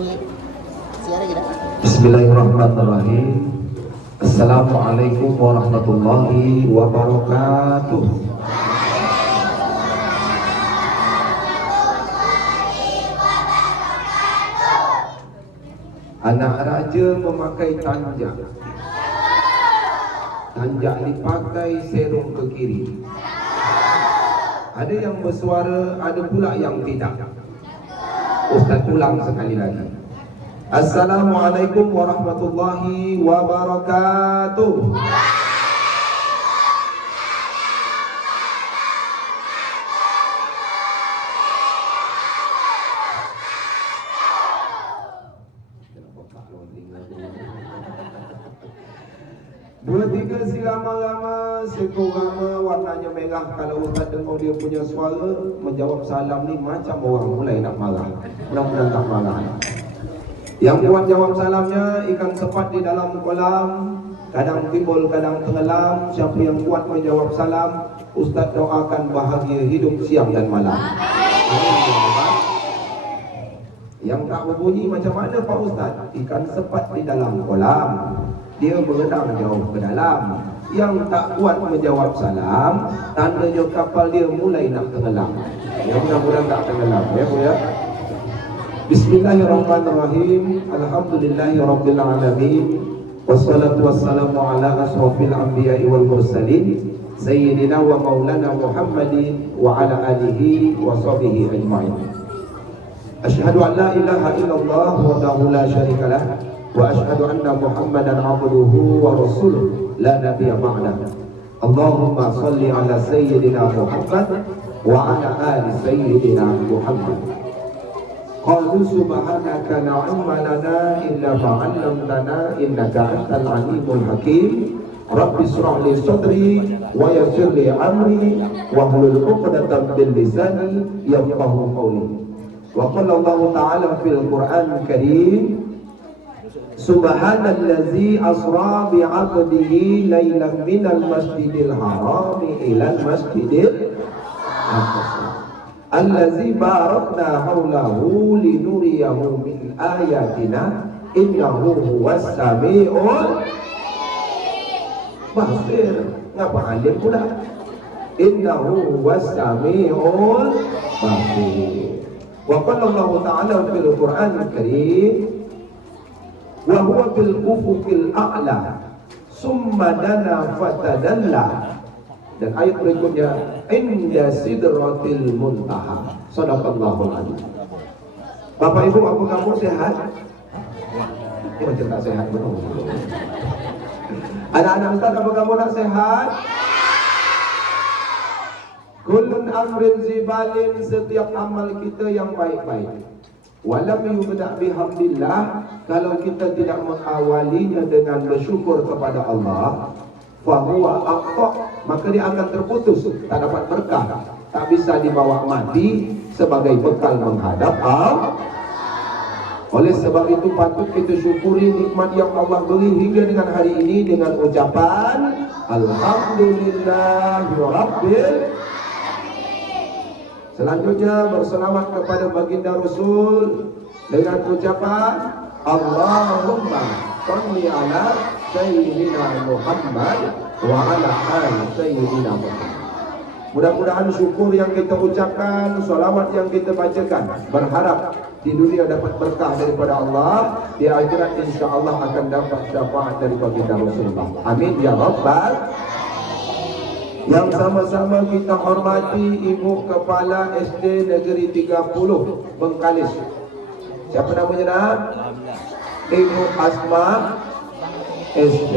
Bismillahirrahmanirrahim. Assalamualaikum warahmatullahi wabarakatuh. Anak raja memakai tanjak. Tanjak dipakai serong ke kiri. Ada yang bersuara, ada pula yang tidak. Ustaz ulang sekali lagi. Assalamualaikum warahmatullahi wabarakatuh. Dua tiga silama-lama, sekurang warnanya merah. Kalau Ustaz dengar dia punya suara menjawab salam ni macam orang mulai nak marah. Mudah-mudahan tak marah. Yang buat jawab salamnya ikan sepat di dalam kolam, kadang timbul, kadang tenggelam. Siapa yang buat menjawab salam, Ustaz doakan bahagia hidup siang dan malam. Yang tak berbunyi macam mana Pak Ustaz? Ikan sepat di dalam kolam, dia berenang jauh ke dalam. Yang tak kuat menjawab salam, tandanya kapal dia mulai nak tenggelam. Ya, mudah-mudahan tak tenggelam ya Bu ya. Bismillahirrahmanirrahim. Alhamdulillahirabbil alamin. Wassalatu wassalamu ala asrofil anbiya'i wal mursalin sayyidina wa maulana Muhammadin wa ala alihi wa sahbihi ajma'in. Asyhadu an la ilaha illallah wahdahu la syarikalah wa asyhadu anna Muhammadan abduhu wa rasuluh la nabiyya ba'dah. Allahumma shalli ala sayyidina Muhammad wa ala ali sayyidina Muhammad. Qalu subhanaka la ilma lana illa ma 'allamtana innaka antal alimul hakim. Rabbi shrah li sadri wa yassir li amri wa hlul 'uqdatam min lisani yafqahu qawli. Wa qala Allah ta'ala fil Qur'anil Karim, Subhanallazi asra bi 'abdihi lailan minal masjidil haram ilal masjidil aqsa allazi barakna haulahu linuriyahu min ayatina innahu huwas sami'ul basir. Ngapa alim pula? Innahu huwas sami'ul basir. Wa qala Allah ta'ala fil Qur'anil Karim, wa huwa bil ufuqil a'la summa dana fatadalla. Dan ayat berikutnya, inda sidratil muntaha. Shadaqallahul adzim. Bapak Ibu, apa kamu sehat? Ini macam tak sehat betul. Anak-anak Ustaz, apa kamu nak sehat? Kullun amrin zibalin, setiap amal kita yang baik-baik. Walam yubda' bihamdillah, kalau kita tidak mengawalinya dengan bersyukur kepada Allah, fahuwa aqta', maka dia akan terputus, tak dapat berkah, tak bisa dibawa mati sebagai bekal menghadap Allah. Oleh sebab itu patut kita syukuri nikmat yang Allah beri hingga dengan hari ini dengan ucapan Alhamdulillahirabbil. Selanjutnya berselawat kepada baginda Rasul dengan ucapan Allahumma shalli ala sayyidina Muhammad wa ala ali sayyidina Muhammad. Mudah-mudahan syukur yang kita ucapkan, salawat yang kita bacakan, berharap di dunia dapat berkah daripada Allah, di akhirat insya-Allah akan dapat syafaat dari baginda Rasulullah. Amin ya rabbal. Yang sama-sama kita hormati Ibu Kepala SD Negeri 30 Bengkalis. Siapa namanya nak? Ibu Asma SD.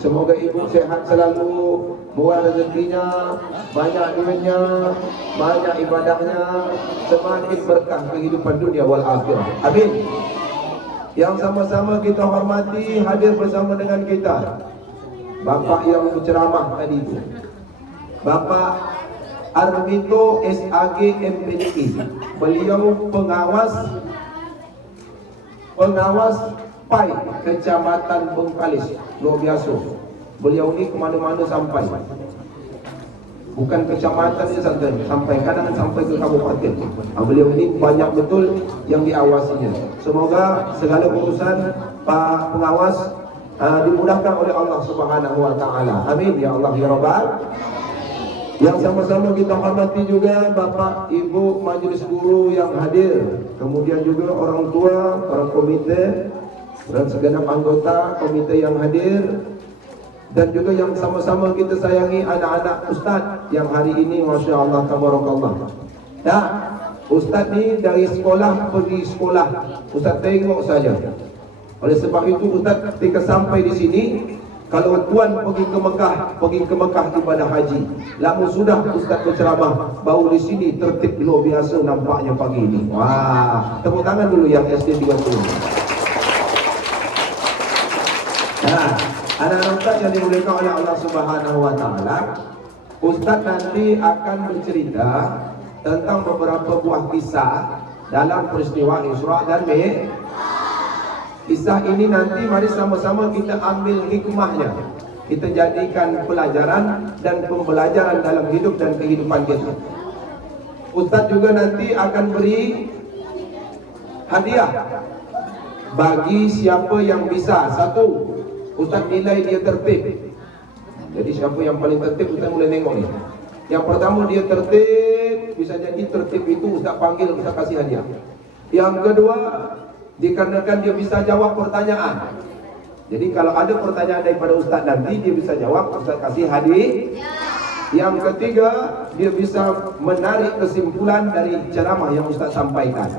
Semoga ibu sehat selalu, murah rezekinya, banyak duitnya, banyak ibadahnya, semakin berkah kehidupan dunia wal akhirah. Amin. Yang sama-sama kita hormati, hadir bersama dengan kita Bapak yang berceramah tadi itu, Bapak Armito SAG MPDI. Beliau pengawas PAI Kecamatan Bengkalis. Luar biasa. Beliau ni kemana-mana sampai. bukan kecamatan sampai kadang sampai ke kabupaten. Beliau ini banyak betul yang diawasinya. Semoga segala urusan Pak Pengawas dimudahkan oleh Allah Subhanahu wa taala. Amin ya Allah ya Rabbal. Yang sama-sama kita hormati juga Bapak Ibu Majelis Guru yang hadir, kemudian juga orang tua, para komite dan segenap anggota komite yang hadir, dan juga yang sama-sama kita sayangi anak-anak ustaz yang hari ini Masya Allah tabarakallah. Ya, ustaz ni dari sekolah pergi sekolah, ustaz tengok saja. Oleh sebab itu ustaz ketika sampai di sini, kalau tuan pergi ke Mekah ibadah haji, lalu sudah ustaz berceramah, baru di sini tertib luar biasa nampaknya pagi ini. Wah, tepuk tangan dulu yang SD 30. Nah, anak-anak ustaz yang dimuliakan oleh Allah Subhanahu wa taala, ustaz nanti akan bercerita tentang beberapa buah kisah dalam peristiwa Isra dan Mi'raj. Kisah ini nanti mari sama-sama kita ambil hikmahnya, kita jadikan pelajaran dan pembelajaran dalam hidup dan kehidupan kita. Ustaz juga nanti akan beri hadiah bagi siapa yang bisa. Satu, Ustaz nilai dia tertib. Jadi siapa yang paling tertib Ustaz mulai tengok ni. Yang pertama dia tertib, bisa jadi tertib itu Ustaz panggil, Ustaz kasih hadiah. Yang kedua, dikarenakan dia bisa jawab pertanyaan. Jadi kalau ada pertanyaan daripada Ustaz nanti dia bisa jawab, Ustaz kasih hadiah. Yang ketiga, dia bisa menarik kesimpulan dari ceramah yang Ustaz sampaikan.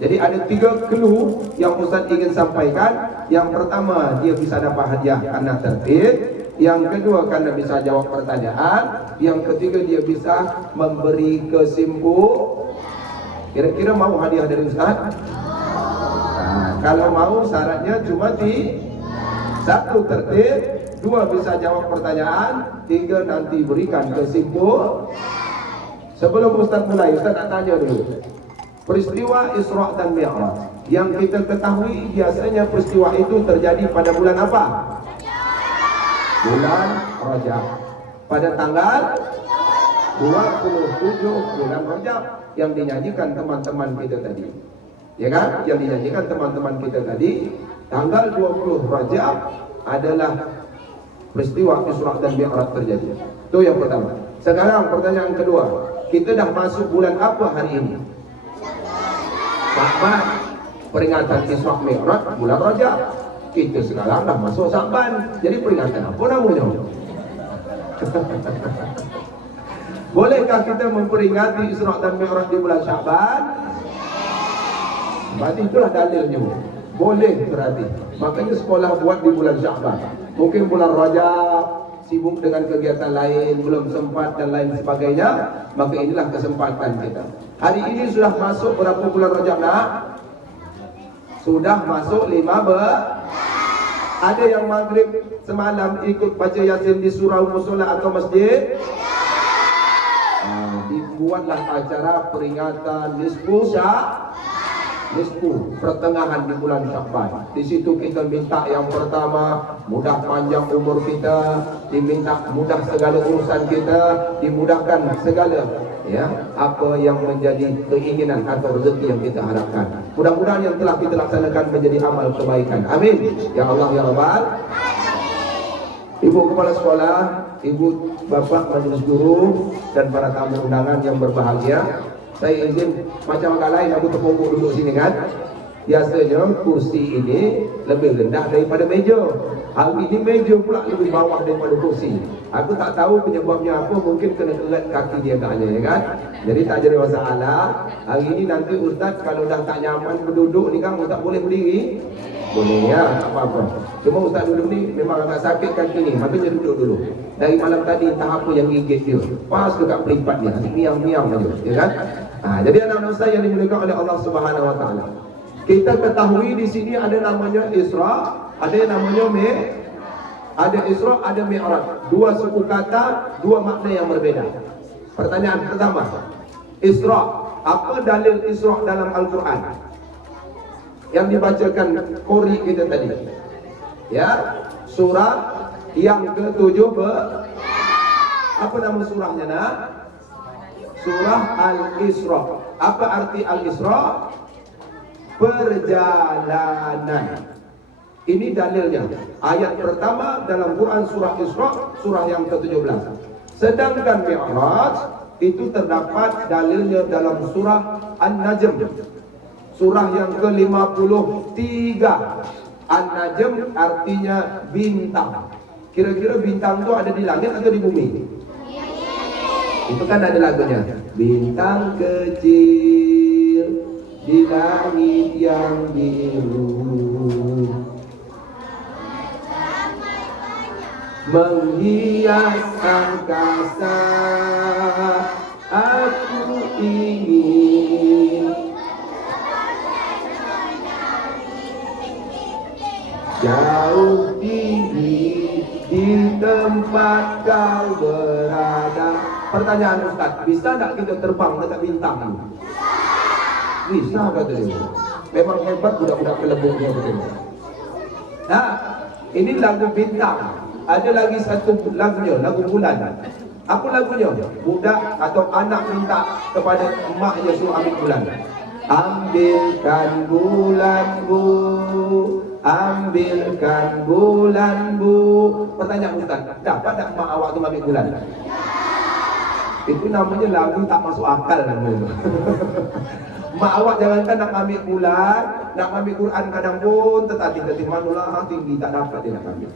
Jadi ada 3 clue yang Ustaz ingin sampaikan. Yang pertama, dia bisa dapat hadiah karena tertib. Yang kedua, karena bisa jawab pertanyaan. Yang ketiga, dia bisa memberi kesimpulan. Kira-kira mau hadiah dari Ustaz? Kalau mau syaratnya cuma 1 tertib, 2 bisa jawab pertanyaan, 3 nanti berikan kesimpulan. Sebelum Ustaz mulai, Ustaz nak tanya dulu. Peristiwa Isra dan Mi'raj yang kita ketahui biasanya peristiwa itu terjadi pada bulan apa? Bulan Rajab. Pada tanggal 27 bulan Rajab yang dinyanyikan teman-teman kita tadi. Ya kan? Yang dinyanyikan teman-teman kita tadi, tanggal 20 Rajab adalah peristiwa Isra dan Mi'raj terjadi. Itu yang pertama. Sekarang pertanyaan kedua, kita dah masuk bulan apa hari ini? Sa'ban. Peringatan Isra Mi'raj bulan Rajab. Kita sekarang dah masuk Sa'ban. Jadi peringatan apa namanya? Bolehkah kita memperingati Isra dan Mi'raj di bulan Sa'ban? Berarti itulah dalilnya. Boleh berarti. Makanya sekolah buat di bulan Sya'ban. Mungkin bulan Rajab sibuk dengan kegiatan lain, belum sempat dan lain sebagainya. Maka inilah kesempatan kita. Hari ini sudah masuk berapa bulan Rajab nak? Sudah masuk 15. Ada yang maghrib semalam ikut baca Yasin di surau musola atau masjid? Dibuatlah acara peringatan nisfu pertengahan di bulan Sya'ban. Di situ kita minta yang pertama mudah panjang umur kita, diminta mudah segala urusan kita, dimudahkan segala apa yang menjadi keinginan atau rezeki yang kita harapkan. Mudah-mudahan yang telah kita laksanakan menjadi amal kebaikan. Amin. Ya Allah ya Rabbal. Ibu kepala sekolah, ibu bapak majelis guru dan para tamu undangan yang berbahagia, saya izin macam agak lain aku terpunggung duduk sini kan. Biasanya kursi ini lebih rendah daripada meja. Hari ini meja pula lebih bawah daripada kursi. Aku tak tahu penyebabnya apa, mungkin kena kerat kaki dia agaknya ya kan. Jadi tak jadi masalah. Hari ini nanti Ustaz kalau dah tak nyaman berduduk ni kan, Ustaz boleh berdiri. Boleh ya, tak apa-apa. Cuma Ustaz duduk ni memang agak sakit kaki ni, makanya duduk dulu. Dari malam tadi entah apa yang gigit dia, pas dekat pelimpat dia, miang-miang aja, ya kan? Jadi anak-anak Ustaz yang dimuliakan oleh Allah Subhanahu wa taala. Kita ketahui di sini ada namanya Isra, ada yang namanya ada Isra, ada Mi'raj. Dua suku kata, dua makna yang berbeda. Pertanyaan pertama, Isra, apa dalil Isra dalam Al-Quran? Yang dibacakan Qori kita tadi. Ya, surah yang ke-7 Apa nama surahnya nak? Surah Al-Isra. Apa arti Al-Isra? Perjalanan. Ini dalilnya. Ayat pertama dalam Quran surah Isra, surah yang ke-17. Sedangkan Mi'raj itu terdapat dalilnya dalam surah An-Najm, surah yang ke-53. An-Najm artinya bintang. Kira-kira bintang itu ada di langit atau di bumi? Itu kan ada lagunya. Bintang kecil di langit yang biru menghias angkasa, aku ingin jauh tinggi di tempat kau berada. Pertanyaan Ustaz, bisa tak kita terbang dekat bintang? Bisa katanya. Memang hebat budak-budak kelebungnya katanya. Nah, ini lagu bintang. Ada lagi satu lagunya, lagu bulan. Apa lagunya? Budak atau anak minta kepada emaknya suruh ambil bulan. Ambilkan bulanmu, ambilkan bulanmu. Pertanyaan Ustaz, dapat tak emak awak tu ambil bulan? Itu namanya lagu tak masuk akal namanya. Mak awak jangankan nak ambil bulan, nak ambil Quran kadang pun tetapi manulah tinggi tak dapat dia nak ambil.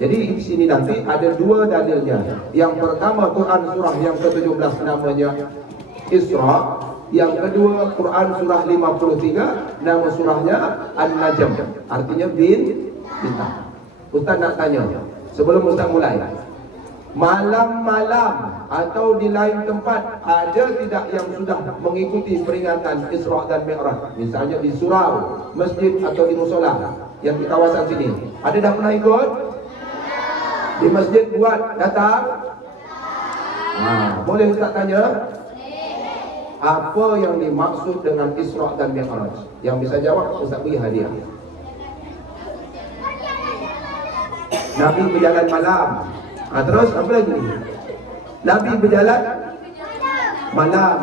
Jadi di sini nanti ada dua dalilnya. Yang pertama Quran surah yang ke-17 namanya Isra. Yang kedua Quran surah 53 nama surahnya An-Najm. Artinya bintang. Ustaz nak tanya sebelum Ustaz mulai. Malam-malam atau di lain tempat ada tidak yang sudah mengikuti peringatan Isra dan Mi'raj? Misalnya di surau, masjid atau di musola yang di kawasan sini. Ada dah pernah ikut? Di masjid buat datang? Boleh Ustaz tanya? Apa yang dimaksud dengan Isra dan Mi'raj? Yang bisa jawab Ustaz beri hadiah. Nabi berjalan malam. Terus apa lagi? Nabi berjalan malam.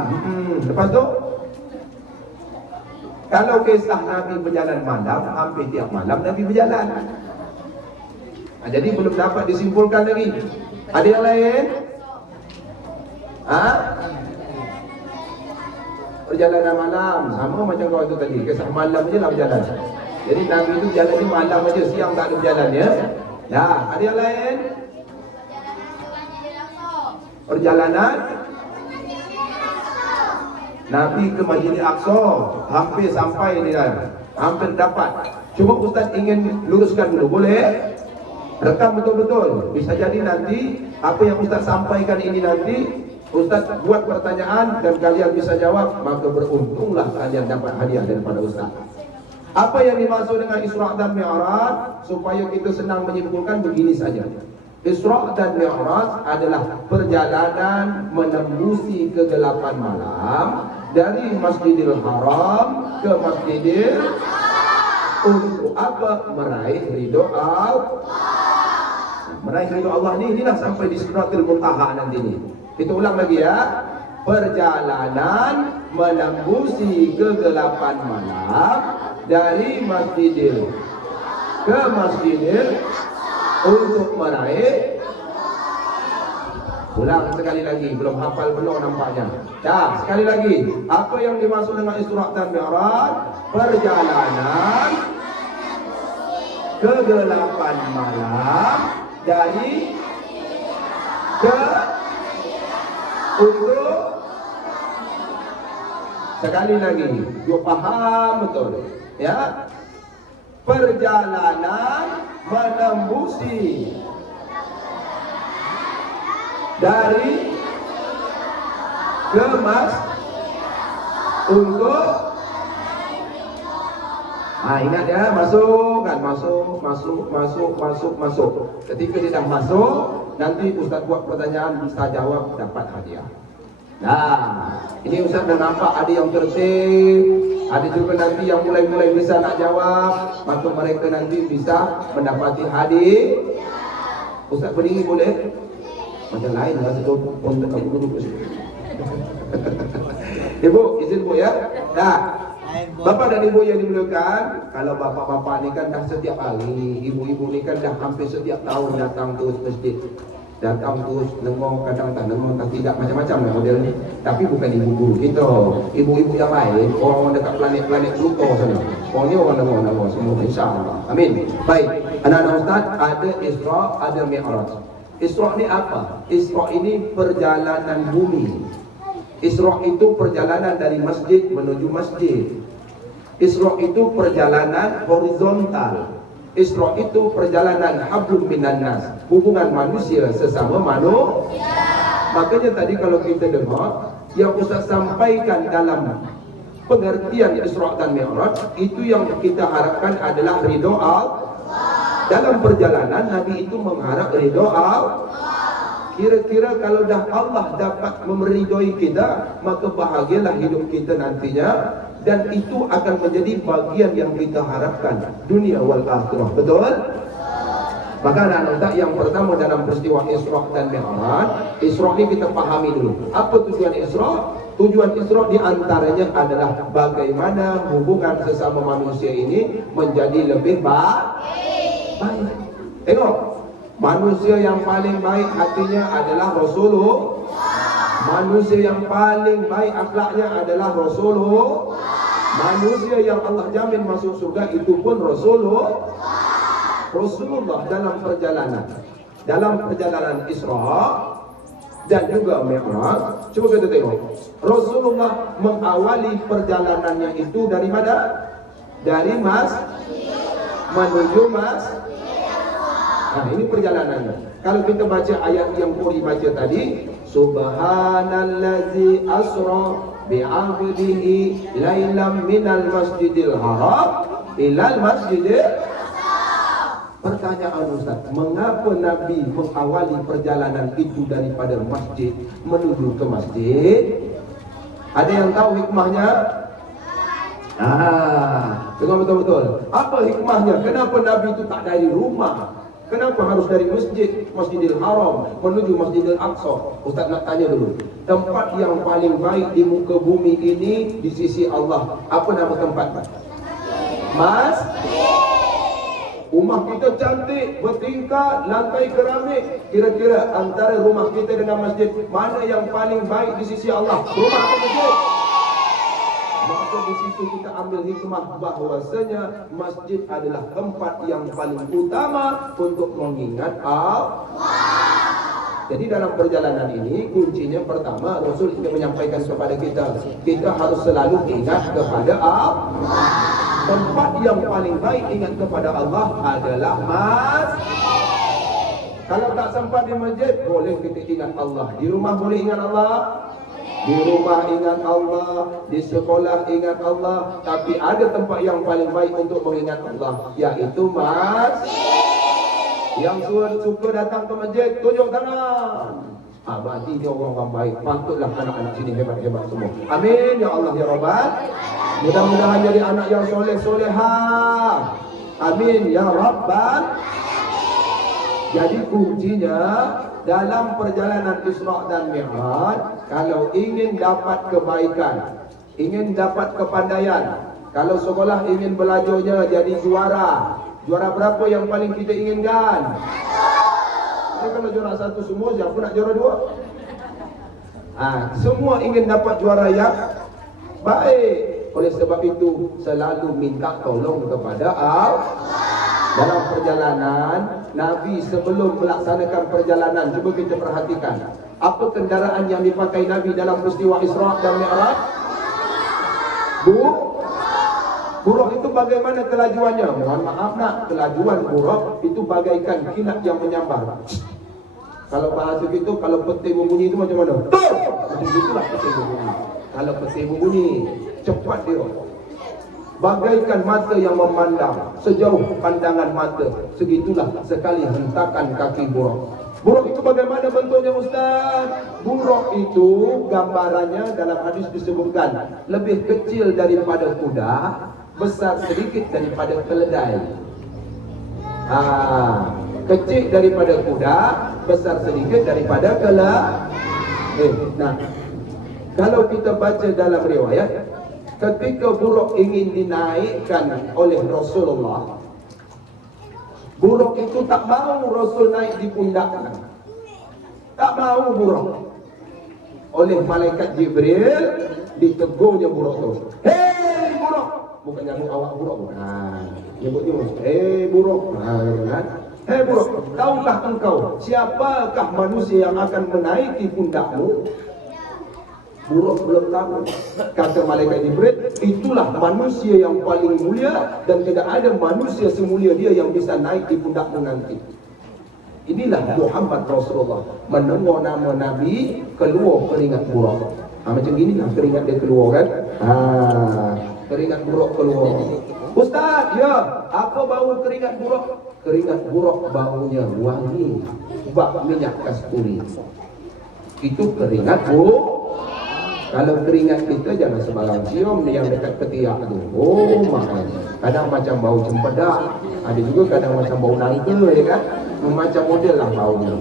Lepas tu, kalau kisah Nabi berjalan malam, hampir tiap malam Nabi berjalan. Jadi belum dapat disimpulkan lagi. Ada yang lain? Perjalanan malam sama macam kau itu tadi. Kisah malam je lah berjalan. Jadi Nabi itu jalan di malam aja, siang tak ada berjalan ya. Ya, ada yang lain? Perjalanan Nabi ke Masjidil Aqsa, hampir sampai dia, hampir dapat. Cuma Ustaz ingin luruskan dulu, boleh? Rekam betul-betul. Bisa jadi nanti apa yang Ustaz sampaikan ini nanti Ustaz buat pertanyaan dan kalian bisa jawab, maka beruntunglah kalian dapat hadiah daripada Ustaz. Apa yang dimaksud dengan Isra dan Mi'raj? Supaya kita senang menyimpulkan begini saja. Isra dan Mi'raj adalah perjalanan menembusi kegelapan malam dari Masjidil Haram ke Masjidil untuk apa? Meraih ridho Allah. Meraih ridho Allah ni, inilah sampai di Sidratul Muntaha nanti ni. Kita ulang lagi ya. Perjalanan menembusi kegelapan malam dari Masjidil ke Masjidil untuk meraih. Ulang sekali lagi, belum hafal penuh nampaknya. Dah, sekali lagi. Apa yang dimaksud dengan Isra dan Mi'raj? Perjalanan kegelapan malam dari ke untuk. Sekali lagi, you paham betul ya? Perjalanan menembusi dari ke untuk. Ingat ya, masuk. Ketika dia dah masuk, nanti Ustaz buat pertanyaan, bisa jawab, dapat hadiah. Nah, ini Ustaz dah nampak ada yang tertib, ada juga nanti yang mulai bisa nak jawab, maka mereka nanti bisa mendapati hadiah. Ustaz berdiri boleh? Macam lain lah satu pun tak duduk ke situ. Ibu, izin Bu ya. Dah. Bapak dan Ibu yang dimuliakan, kalau bapak-bapak ni kan dah setiap hari, ibu-ibu ni kan dah hampir setiap tahun datang terus masjid. Datang terus, nengok, kadang tak nengok, tak tidak, macam-macam lah model ni. Tapi bukan ibu guru kita. Ibu-ibu yang lain, orang dekat planet-planet Pluto sana. Orang ni orang nengok semua, insyaAllah. Amin. Baik, anak-anak Ustaz, ada Isra, ada Mi'raj. Isra ni apa? Isra ini perjalanan bumi. Isra itu perjalanan dari masjid menuju masjid. Isra itu perjalanan horizontal. Isra itu perjalanan hablum minan nas, hubungan manusia sesama manusia. Makanya tadi kalau kita dengar yang Ustaz sampaikan dalam pengertian Isra dan Mi'raj, itu yang kita harapkan adalah ridha Allah. Dalam perjalanan Nabi itu mengharap ridha Allah. Kira-kira kalau dah Allah dapat memeridai kita, maka bahagialah hidup kita nantinya, dan itu akan menjadi bagian yang kita harapkan dunia wal akhirah. Betul? Maka anak-anak yang pertama dalam peristiwa Isra dan Mi'raj, Isra ni kita pahami dulu. Apa tujuan Isra? Tujuan Isra di antaranya adalah bagaimana hubungan sesama manusia ini menjadi lebih baik. Tengok, manusia yang paling baik hatinya adalah Rasulullah. Manusia yang paling baik akhlaknya adalah Rasulullah. Manusia yang Allah jamin masuk surga itu pun Rasulullah. Rasulullah dalam perjalanan Isra dan juga Mi'raj. Cuba kita tengok, Rasulullah mengawali perjalanannya itu dari mana? Dari menuju Nah, ini perjalanannya. Kalau kita baca ayat yang Quri baca tadi, Subhanallazi asra bi'abdihi lailam minal masjidil haram ilal masjidil. Pertanyaan Ustaz, mengapa Nabi mengawali perjalanan itu daripada masjid menuju ke masjid? Ada yang tahu hikmahnya? Dengar betul-betul. Apa hikmahnya? Kenapa Nabi itu tak dari rumah? Kenapa harus dari Masjidil Haram menuju Masjidil Aqsa? Ustaz nak tanya dulu. Tempat yang paling baik di muka bumi ini di sisi Allah, apa nama tempat? Rumah kita cantik, bertingkat, lantai keramik. Kira-kira antara rumah kita dengan masjid, mana yang paling baik di sisi Allah? Rumah atau masjid? Maka di situ kita ambil hikmah bahwasanya masjid adalah tempat yang paling utama untuk mengingat Allah. Jadi dalam perjalanan ini kuncinya pertama, Rasul ingin menyampaikan kepada kita harus selalu ingat kepada Allah. Tempat yang paling baik ingat kepada Allah adalah masjid. Kalau tak sempat di masjid, boleh kita ingat Allah. Di rumah boleh ingat Allah. Di rumah ingat Allah, di sekolah ingat Allah. Tapi ada tempat yang paling baik untuk mengingat Allah, yaitu masjid. Yang suka datang ke masjid, tunjuk tangan. Berarti dia orang baik. Patutlah anak-anak sini hebat-hebat semua. Amin ya Allah ya Rabbal. Mudah-mudahan jadi anak yang soleh-solehah. Amin ya Rabbal. Jadi kuncinya dalam perjalanan Isra dan Mi'raj, kalau ingin dapat kebaikan, ingin dapat kepandaian, kalau sekolah ingin belajarnya jadi juara. Juara berapa yang paling kita inginkan? Jadi kalau juara satu semua, siapa nak juara dua? Semua ingin dapat juara yang baik. Oleh sebab itu selalu minta tolong kepada Allah. Dalam perjalanan Nabi sebelum melaksanakan perjalanan, cuba kita perhatikan apa kendaraan yang dipakai Nabi dalam peristiwa Isra dan Mi'raj? Buruk itu bagaimana kelajuannya? Mohon maaf nak, kelajuan buruk itu bagaikan kilat yang menyambar. Kalau bahasa kita, kalau peti berbunyi itu macam mana? Macam itulah peti berbunyi. Kalau peti berbunyi, cepat dia. Bagaikan mata yang memandang, sejauh pandangan mata, segitulah sekali hentakan kaki buruk. Buruk itu bagaimana bentuknya Ustaz? Buruk itu gambarannya dalam hadis disebutkan lebih kecil daripada kuda, besar sedikit daripada keledai. Kecil daripada kuda, besar sedikit daripada kela. Nah, kalau kita baca dalam riwayat, ketika buruk ingin dinaikkan oleh Rasulullah, buruk itu tak mau Rasul naik di pundaknya. Tak mau buruk. Oleh malaikat Jibril ditegurnya buruk tu. Hei buruk! Bukan nyamuk awak buruk, bukan. Nyebutnya, hei buruk. Kan? Hei buruk, tahukah engkau siapakah manusia yang akan menaiki pundakmu? Buruk belum tahu. Kata malaikat Jibril, itulah manusia yang paling mulia dan tidak ada manusia semulia dia yang bisa naik di pundakmu nanti. Inilah Muhammad Rasulullah. Mendengar nama Nabi, keluar keringat buruk. Macam gini lah keringat dia keluar kan. Keringat buruk keluar. Ustaz, ya, apa bau keringat buruk? Keringat buruk baunya wangi, bak minyak kasturi. Itu keringat buruk. Kalau keringat kita jangan sembarang cium yang dekat ketiak tu. Oh, makanya. Kadang macam bau cempedak, ada juga kadang macam bau nangka, ya kan? Macam model lah baunya.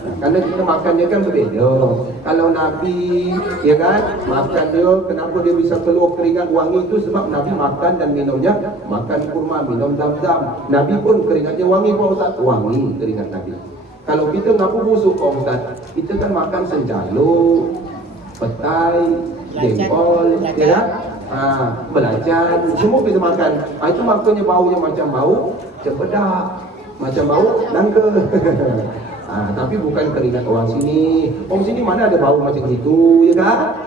Nah, karena kita makannya kan berbeza. Kalau Nabi, ya kan, makan dia, kenapa dia bisa keluar keringat wangi itu? Sebab Nabi makan dan minumnya, makan kurma, minum zam-zam. Nabi pun keringatnya wangi, Pak Ustaz. Wangi keringat Nabi. Kalau kita ngaku busuk, Pak Ustaz, kita kan makan senjalo, petai, jengkol, ya kan? Belacan, semua kita makan. Itu makanya baunya macam bau cempedak, macam bau nangka. Tapi bukan keringat orang sini. Orang sini mana ada bau macam itu, ya kan?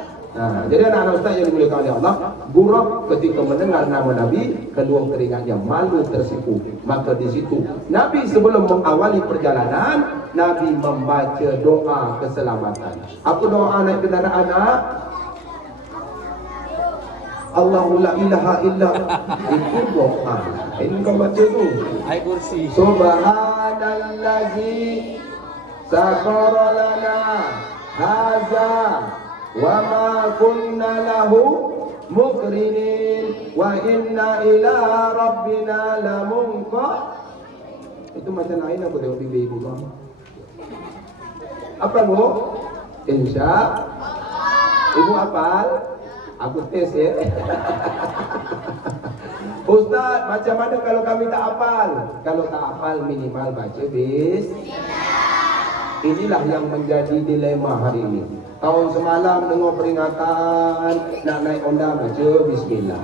Jadi anak-anak ustaz yang dimuliakan oleh Allah, buruk ketika mendengar nama Nabi, keluar keringatnya, malu tersipu. Maka di situ Nabi sebelum mengawali perjalanan, Nabi membaca doa keselamatan. Apa doa naik kendaraan? Allahu la ilaha illa. Itu doa. Ini kau baca tu. Ayat kursi. Subhanallazi sakhara lana hadza wa ma kunna lahu muqrinin wa inna ila rabbina lamunqa. Itu macam lain aku tengok bibi ibu bang. Apa bu? Insya ibu hafal? Aku tes ya. Ustaz, macam mana kalau kami tak hafal? Kalau tak hafal minimal baca bismillah. Inilah yang menjadi dilema hari ini. Tahun semalam dengar peringatan nak naik Honda, baca bismillah.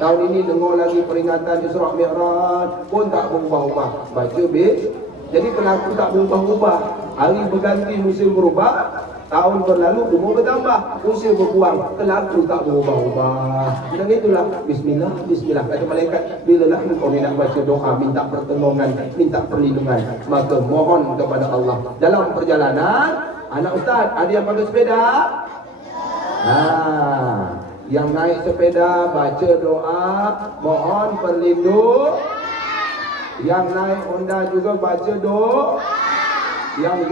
Tahun ini dengar lagi peringatan Isra Mi'raj pun tak berubah-ubah, baca bismillah. Jadi pelaku tak berubah-ubah. Hari berganti, musim berubah. Tahun berlalu, umur bertambah, usia berkurang, pelaku tak berubah-ubah. Dan itulah bismillah, bismillah. Kata malaikat, bila lah engkau nak baca doa, minta pertolongan, minta perlindungan, maka mohon kepada Allah. Dalam perjalanan, anak ustaz, ada yang pakai sepeda? Yang naik sepeda, baca doa, mohon perlindung. Yang naik Honda juga baca doa. Yang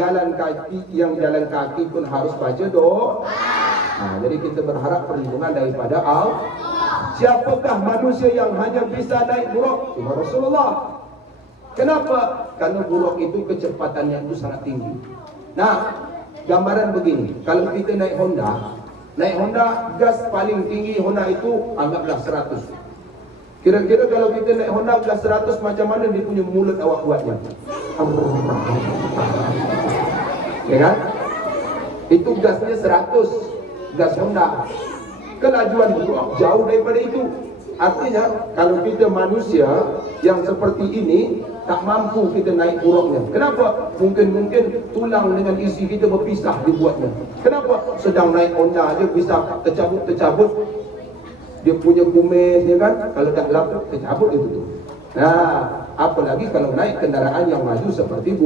jalan kaki pun harus baca doa. Jadi kita berharap perlindungan daripada Allah. Siapakah manusia yang hanya bisa naik buruk? Cuma Rasulullah. Kenapa? Karena buruk itu kecepatannya itu sangat tinggi. Nah, gambaran begini, kalau kita naik Honda, gas paling tinggi Honda itu anggaplah 100. Kira-kira kalau kita naik Honda gas 100, macam mana dia punya mulut awak buatnya? Ya kan? Itu gasnya 100, gas Honda. Kelajuan buruk jauh daripada itu. Artinya kalau kita manusia yang seperti ini tak mampu kita naik buruknya. Kenapa? Mungkin tulang dengan isi kita berpisah dibuatnya. Kenapa? Sedang naik Honda aja bisa tercabut. Dia punya kumis, ya kan? Kalau tak lapuk tercabut itu tu. Nah, apalagi kalau naik kendaraan yang maju seperti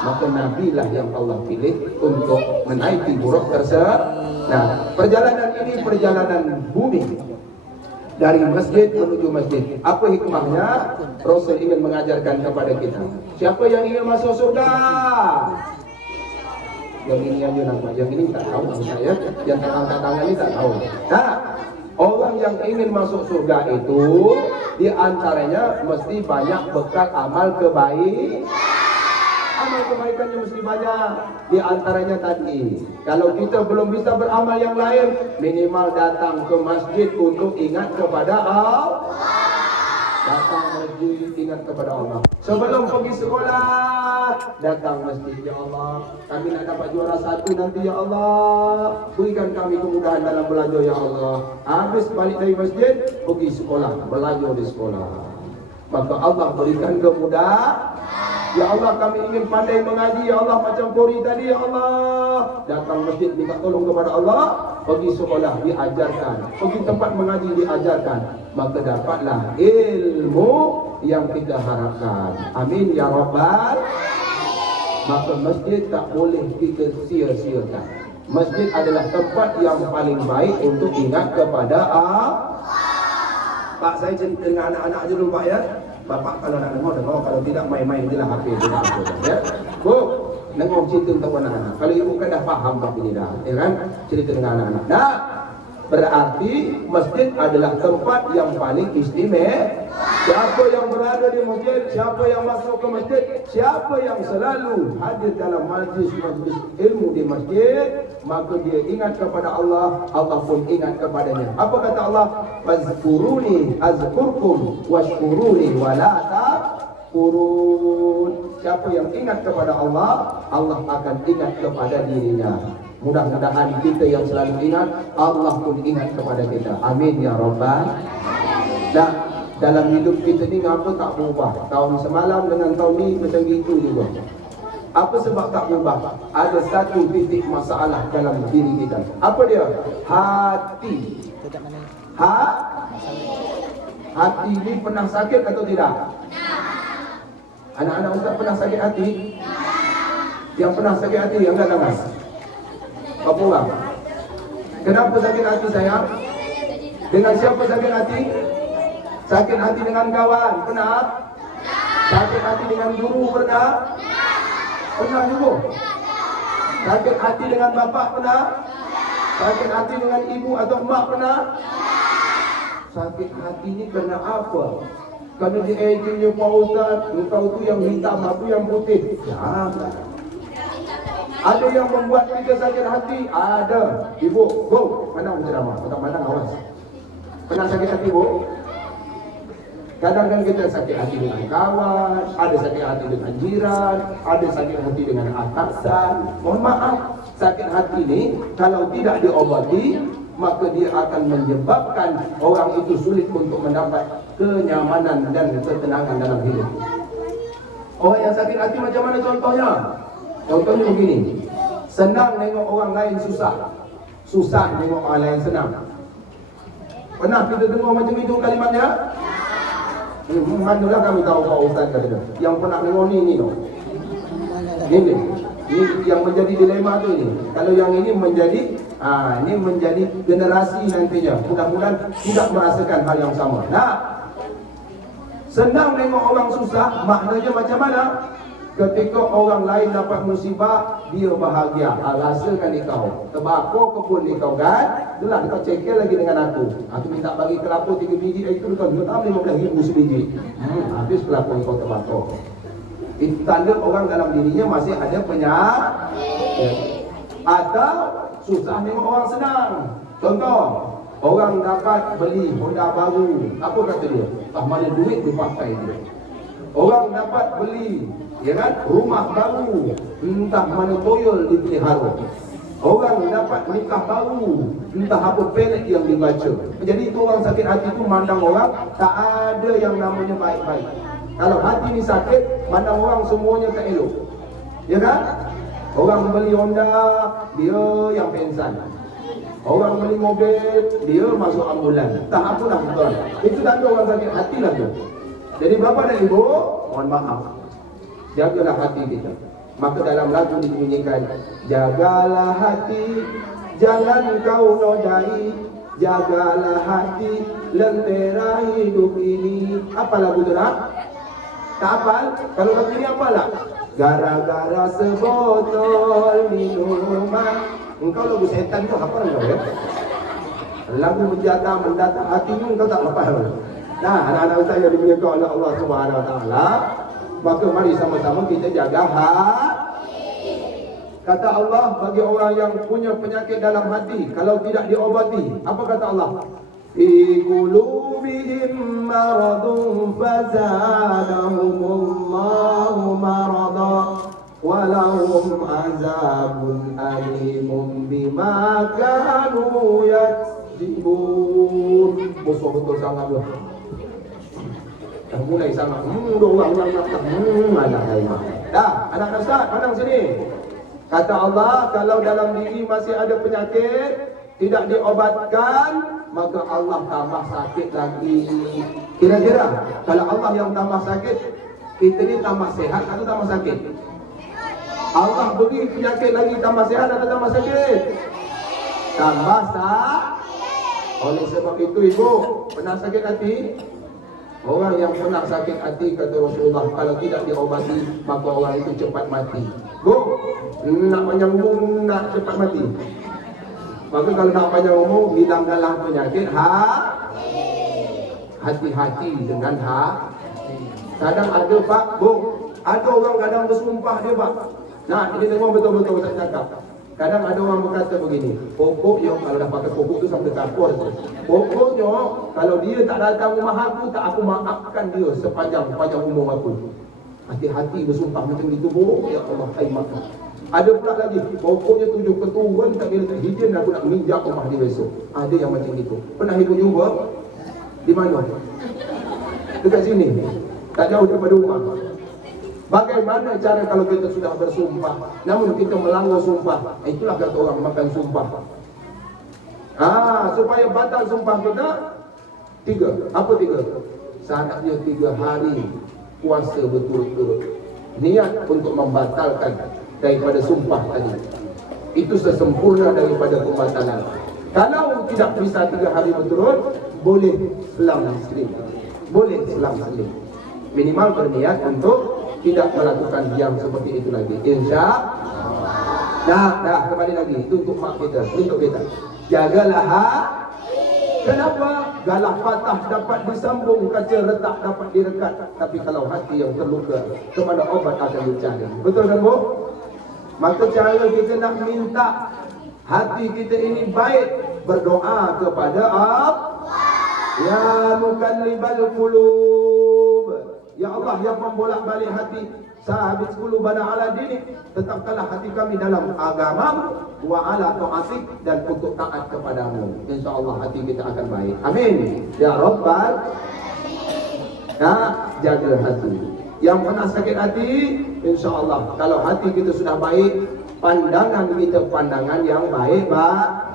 maka Nabi lah yang Allah pilih untuk menaiki buruk tersebut. Nah, perjalanan ini perjalanan bumi dari masjid menuju masjid. Apa hikmahnya? Rasul ingin mengajarkan kepada kita. Siapa yang ingin masuk surga? Yang ini aja nampak, yang ini tak tahu saya. Yang angkat tangan ini tak tahu. Nah, Orang yang ingin masuk surga itu di antaranya mesti banyak bekal amal kebaikan. Amal kebaikannya mesti banyak. Di antaranya tadi, kalau kita belum bisa beramal yang lain, minimal datang ke masjid untuk ingat kepada Allah. Datang masjid ingat kepada Allah. Sebelum pergi sekolah, datang masjid. Ya Allah, kami nak dapat juara 1 nanti ya Allah. Berikan kami kemudahan dalam belajar ya Allah. Habis balik dari masjid, pergi sekolah, belajar di sekolah. Maka Allah berikan kemudahan. Ya Allah, kami ingin pandai mengaji ya Allah, macam Kori tadi ya Allah. Datang masjid minta tolong kepada Allah, pergi sekolah diajarkan, pergi tempat mengaji diajarkan, maka dapatlah ilmu yang kita harapkan. Amin ya rabbal. Maka masjid tak boleh kita sia-siakan. Masjid adalah tempat yang paling baik untuk ingat kepada Allah. Pak, saya cerita dengan anak-anak aja dulu Pak ya. Bapak kalau nak dengar, kalau tidak main-main je lah HP tidak apa ya. Bu, dengar cerita untuk anak-anak. Kalau ibu kan dah faham bab ini dah, ya kan? Cerita dengan anak-anak. Nah, berarti masjid adalah tempat yang paling istimewa. Siapa yang berada di masjid, siapa yang masuk ke masjid, siapa yang selalu hadir dalam majlis ilmu di masjid, maka dia ingat kepada Allah, Allah pun ingat kepadanya. Apa kata Allah? Fazkuruni azkurkum washkuruni wala takfurun. Siapa yang ingat kepada Allah, Allah akan ingat kepada dirinya. Mudah-mudahan kita yang selalu ingat, Allah pun ingat kepada kita. Amin ya rabbal. Nah, dalam hidup kita ni apa tak berubah? Tahun semalam dengan tahun ni macam itu juga. Apa sebab tak berubah? Ada satu titik masalah dalam diri kita. Apa dia? Hati. Hati ni pernah sakit atau tidak? Anak-anak ustaz pernah sakit hati? Yang pernah sakit hati, yang angkat tangan. Apa orang? Kenapa sakit hati sayang? Dengan siapa sakit hati? Sakit hati dengan kawan, pernah? Sakit hati dengan guru, pernah? Pernah juga? Sakit hati dengan bapak, pernah? Sakit hati dengan ibu atau mak, pernah? Sakit hati ni kerana apa? Kerana di ejengnya Pak Ustaz, engkau tu yang hitam, aku yang putih. Jangan. Ada yang membuat kita sakit hati? Ada. Ibu, go, pandang ceramah, tak pandang awas. Pernah sakit hati, Bu? Kadang-kadang kita sakit hati dengan kawan, ada sakit hati dengan jiran, ada sakit hati dengan atasan. Mohon maaf, sakit hati ini kalau tidak diobati, maka dia akan menyebabkan orang itu sulit untuk mendapat kenyamanan dan ketenangan dalam hidup. Orang yang sakit hati macam mana contohnya? Contohnya begini, senang tengok orang lain susah, susah tengok orang lain senang. Pernah kita dengar macam itu kalimatnya? Manalah kami tahu Pak Ustaz kata yang pernah dengar ni no. Ini yang menjadi dilema tu ini. Kalau yang ini menjadi ini menjadi generasi nantinya. Mudah-mudahan tidak merasakan hal yang sama. Nah, senang tengok orang susah, maknanya macam mana? Ketika orang lain dapat musibah, dia bahagia. Rasakan kau terbakar kebun kau kan? Itulah kau cekel lagi dengan aku. Aku minta bagi kelapa 3 biji, itu kau letak 15,000 sebiji. Habis kelapa kau terbakar. Itu tanda orang dalam dirinya masih ada penyakit. Atau susah tengok orang senang. Contoh, orang dapat beli Honda baru. Apa kata dia? Tak mana duit dipakai dia. Orang dapat beli, ya kan, rumah baru, entah mana toyol dipelihara. Orang dapat nikah baru, entah apa pelet yang dibaca. Jadi itu orang sakit hati itu mandang orang tak ada yang namanya baik-baik. Kalau hati ni sakit, mandang orang semuanya tak elok. Ya kan? Orang beli Honda, dia yang pensan. Orang beli mobil, dia masuk ambulan. Tak apalah tuan. Itu tanda orang sakit hati lah tu. Jadi Bapak dan Ibu, mohon maaf, jagalah hati kita. Maka dalam lagu dibunyikan, jagalah hati, jangan kau nodai, jagalah hati, lentera hidup ini. Apa lagu tu nak? Tak hafal? Kalau lagu ini apalah? Gara-gara sebotol minuman. Engkau lagu setan tu hafal kau ya? Lagu menjata mendata hatimu kau tak lepas. Nah, anak-anak Ustaz yang dimuliakan oleh Allah Subhanahu Wa Taala, maka mari sama-sama kita jaga hati. Kata Allah, bagi orang yang punya penyakit dalam hati, kalau tidak diobati, apa kata Allah? Fi qulubihim maradun fazadahumullahu marada walahum azabun alimun bima kanu yaksibun. Musuh betul sangat tu. Dah mulai sangat. Dua orang ada ayat. Dah, anak-anak Ustaz, pandang sini. Kata Allah, kalau dalam diri masih ada penyakit tidak diobatkan, maka Allah tambah sakit lagi. Kira-kira kalau Allah yang tambah sakit, kita ni tambah sehat atau tambah sakit? Allah beri penyakit lagi tambah sehat atau tambah sakit? Tambah sakit. Oleh sebab itu ibu, pernah sakit hati? Orang yang pernah sakit hati, kata Rasulullah, kalau tidak diobati, maka orang itu cepat mati. Bu, nak panjang umur, nak cepat mati. Maka kalau nak panjang umur, hilangkanlah penyakit hati-hati dengan Kadang ada Pak, Bu, ada orang kadang bersumpah dia Pak. Nah, ini tengok betul-betul saya cakap. Kadang ada orang berkata begini, pokoknya kalau dah pakai pokok tu sampai kapur tu. Pokoknya kalau dia tak datang rumah aku, tak aku maafkan dia sepanjang umur aku. Hati-hati bersumpah macam itu, Bu. Ya Allah, hai maaf. Ada pula lagi, pokoknya 7 keturunan tak boleh tak hijin, aku nak minjak rumah dia besok. Ada yang macam itu. Pernah ibu jumpa? Di mana? Dekat sini. Tak jauh daripada rumah. Bagaimana cara kalau kita sudah bersumpah, namun kita melanggar sumpah? Itulah kata orang makan sumpah. Supaya batal sumpah kita, 3. Apa 3? Saatnya 3 hari puasa betul-betul. Niat untuk membatalkan daripada sumpah tadi. Itu sesempurna daripada pembatalan. Kalau tidak bisa 3 hari betul, boleh selang muslim. Boleh selang muslim. Minimal berniat untuk tidak melakukan yang seperti itu lagi. Insya-Allah. Dah kembali lagi. Itu untuk mak kita, untuk kita. Jagalah Kenapa? Galah patah dapat disambung, kaca retak dapat direkat. Tapi kalau hati yang terluka, kemana obat akan dicari? Betul kan Bu? Maka cara kita nak minta hati kita ini baik, berdoa kepada Allah. Ya Mukallibal Qulub, ya Allah yang membolak-balik hati, sabit qulubana ala dinik, tetapkanlah hati kami dalam agama, wa ala ta'atik, dan untuk taat kepadamu. InsyaAllah hati kita akan baik. Amin ya Rabbal. Nah, jaga hati. Yang pernah sakit hati, InsyaAllah kalau hati kita sudah baik, pandangan kita pandangan yang baik, Pak.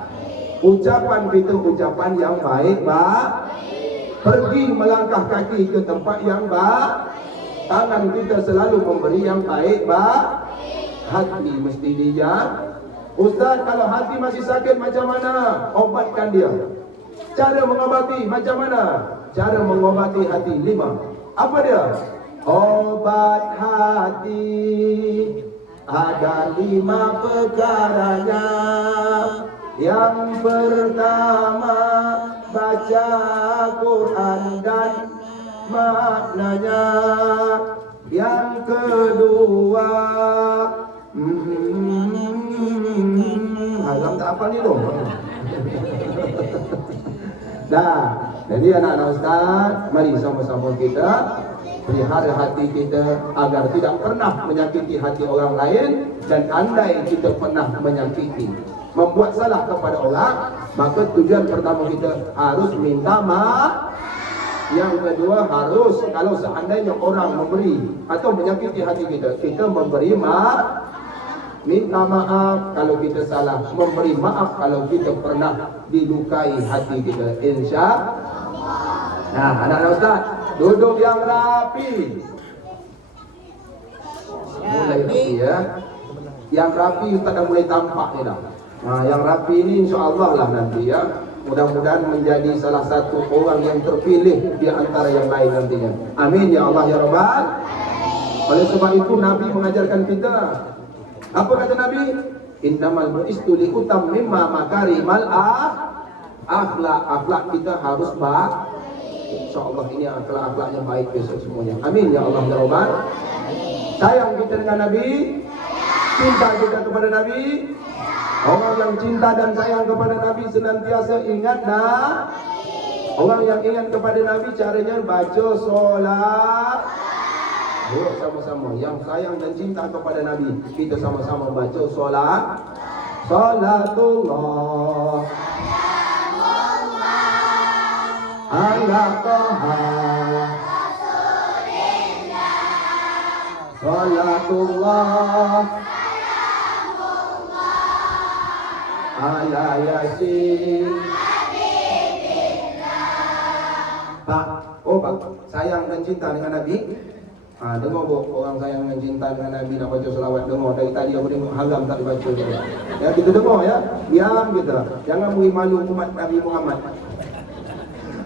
Ucapan kita ucapan yang baik, Pak. Pergi melangkah kaki ke tempat yang baik. Tangan kita selalu memberi yang baik, Pak. Hati mesti dijaga. Ustaz, kalau hati masih sakit macam mana? Obatkan dia. Cara mengobati macam mana? Cara mengobati hati 5. Apa dia? Obat hati ada 5 perkaranya. Yang pertama, baca Quran dan maknanya. Yang kedua, alam tak apa ni loh. Dah, jadi anak-anak Ustaz, mari sama-sama kita pelihara hati kita agar tidak pernah menyakiti hati orang lain. Dan andai kita pernah menyakiti, membuat salah kepada orang, maka tujuan pertama kita harus minta maaf. Yang kedua harus, kalau seandainya orang memberi atau menyakiti hati kita, kita memberi maaf. Minta maaf kalau kita salah, memberi maaf kalau kita pernah dilukai hati kita. InsyaAllah. Nah, anak-anak Ustaz, duduk yang rapi. Mulai rapi ya. Yang rapi Ustaz dah mulai tampak ni dah. Nah, yang rapi ini insya-Allah lah nanti ya. Mudah-mudahan menjadi salah satu orang yang terpilih di antara yang lain nantinya. Amin ya Allah ya Rabbal. Oleh sebab itu Nabi mengajarkan kita. Apa kata Nabi? Innamal bu'istu liutammima makarimal Akhlak kita harus baik. InsyaAllah ini akhlak-akhlaknya baik besok semuanya. Amin ya Allah ya Rabbal. Sayang kita dengan Nabi, cinta kita kepada Nabi. Orang yang cinta dan sayang kepada Nabi senantiasa ingat orang yang ingat kepada Nabi caranya baca solat. Yuk sama-sama yang sayang dan cinta kepada Nabi, kita sama-sama baca solat. Salatullah ala Taha Salatullah ala Yasin. Pak, Pak, sayang dan cinta dengan Nabi. Dengar bu, orang sayang dan cinta dengan Nabi nak baca selawat. Dengar dari tadi aku dengar haram tak dibaca. Ya kita dengar ya, diam kita. Jangan beri malu umat Nabi Muhammad.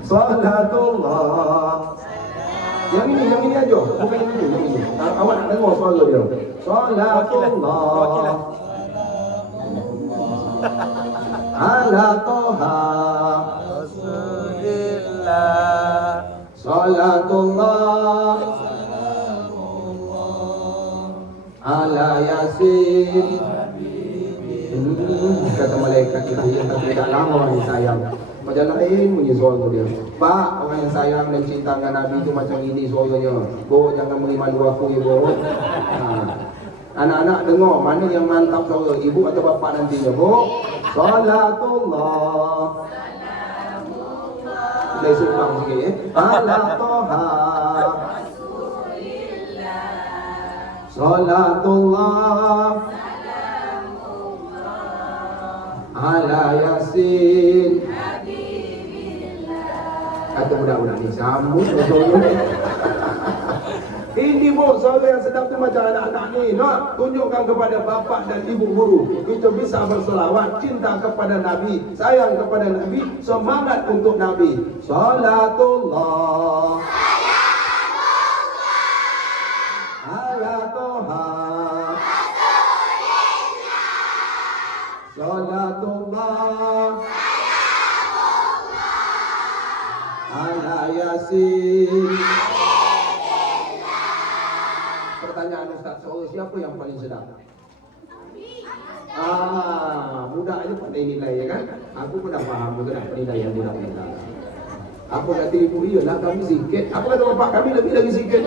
Salatullah. Yang ini aja, bukan yang ini. Awak nak dengar suara dia. Salatullah ala Taha Rasulillah. Salatullah ala Yasin. Kata malaikat itu yang tidak lama ni sayang. Macam lain bunyi suara dia. Pak, orang yang sayang dan cinta dengan Nabi itu macam ini suaranya. Bo, jangan beri malu aku ya bo. Anak-anak dengar mana yang mantap suara, ibu atau bapa nantinya bo. Salatullah. Kita sumbang sikit ala Taha Salatullah ala Yasin. Kata budak-budak ni sambut betul. Ini bu, suara yang sedap tu macam anak-anak ni. Nak tunjukkan kepada bapa dan ibu guru, kita bisa berselawat, cinta kepada Nabi, sayang kepada Nabi, semangat untuk Nabi. Salatullah ala Taha Salatullah ala Yasin. Pertanyaan Ustaz, siapa yang paling sedap? Budak aja pandai nilai ya kan? Aku pun dah faham juga dah penilaian budak kita. Aku kata ibu, iyalah kami sikit. Aku kata bapak kami lebih lagi sikit.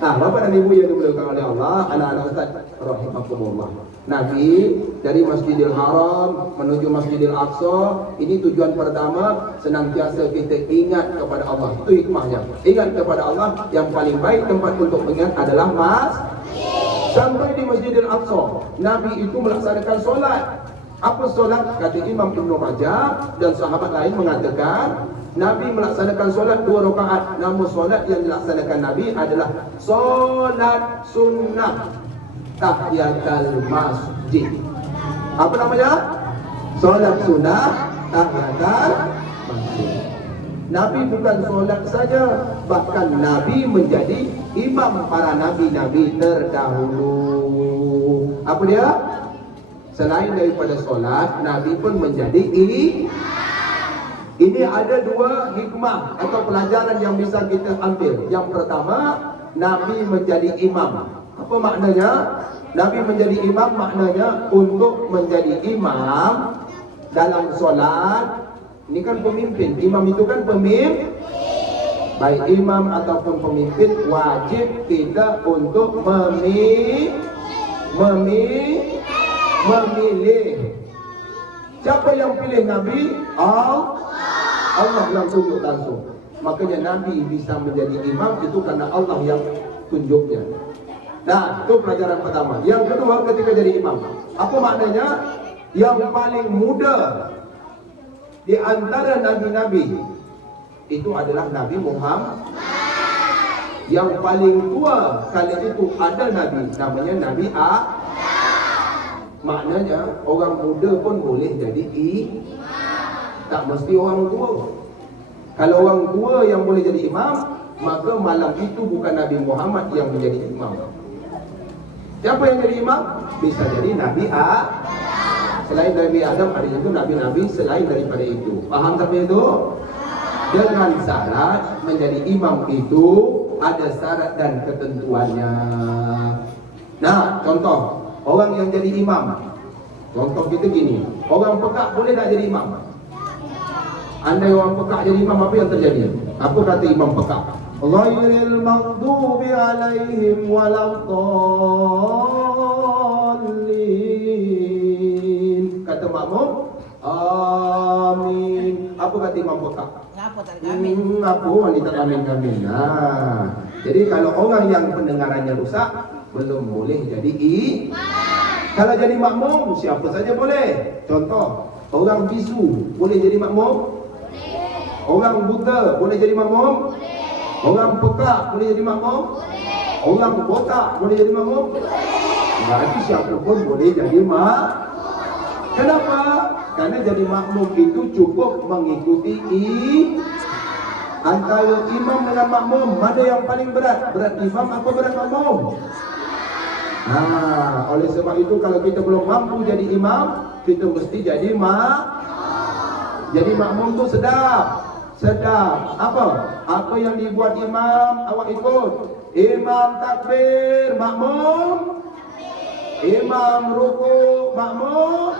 Bapak dan ibu yang dimuliakan oleh Allah, anak-anak Ustaz rahimakumullah. Nabi dari Masjidil Haram menuju Masjidil Aqsa, ini tujuan pertama, senantiasa kita ingat kepada Allah. Itu hikmahnya. Ingat kepada Allah, yang paling baik tempat untuk mengingat adalah sampai di Masjidil Aqsa, Nabi itu melaksanakan solat. Apa solat? Kata Imam Ibn Rajab dan sahabat lain mengatakan Nabi melaksanakan solat 2 rakaat. Nama solat yang dilaksanakan Nabi adalah solat sunnah tahiyatul masjid. Apa namanya? Solat sunnah tahiyatul masjid. Nabi bukan solat saja, bahkan Nabi menjadi imam para nabi-nabi terdahulu. Apa dia? Selain daripada solat, Nabi pun menjadi Ini ada 2 hikmah atau pelajaran yang bisa kita ambil. Yang pertama, Nabi menjadi imam. Apa maknanya? Nabi menjadi imam maknanya untuk menjadi imam dalam solat. Ini kan pemimpin. Imam itu kan pemimpin. Baik imam ataupun pemimpin, wajib kita untuk memilih. Siapa yang pilih Nabi? Allah yang tunjuk langsung. Makanya Nabi bisa menjadi imam itu karena Allah yang tunjuknya. Nah, itu pelajaran pertama. Yang kedua, ketika jadi imam, apa maknanya? Yang paling muda di antara nabi-nabi itu adalah Nabi Muhammad. Yang paling tua kali itu ada nabi, namanya Nabi Maknanya orang muda pun boleh jadi tak mesti orang tua. Kalau orang tua yang boleh jadi imam, maka malam itu bukan Nabi Muhammad yang menjadi imam. Siapa yang jadi imam? Bisa jadi Nabi Selain dari Adam ada juga nabi-nabi selain daripada itu. Paham tak itu? Dengan syarat menjadi imam itu ada syarat dan ketentuannya. Nah, contoh orang yang jadi imam. Contoh kita gini, orang pekak boleh tak jadi imam? Andai orang pekak jadi imam, apa yang terjadi? Apa kata imam pekak? Ghairil maghdubi alaihim waladdallin. Kata makmum, amin. Apa kata imam pekak? Apa wanita amin. Nah, jadi kalau orang yang pendengarannya rusak belum boleh jadi imam. Kalau jadi makmum siapa saja boleh. Contoh, orang bisu boleh jadi makmum? Orang buta boleh jadi makmum? Orang pekak boleh jadi makmum? Orang botak boleh jadi makmum? Berarti siapa pun boleh jadi makmum. Kenapa? Karena jadi makmum itu cukup mengikuti antara imam dengan makmum. Mana yang paling berat? Berat imam apa berat makmum? Nah, oleh sebab itu kalau kita belum mampu jadi imam, kita mesti jadi jadi makmum tu sedap. Apa? Apa yang dibuat imam awak ikut. Imam takbir, makmum. Imam ruku, makmum.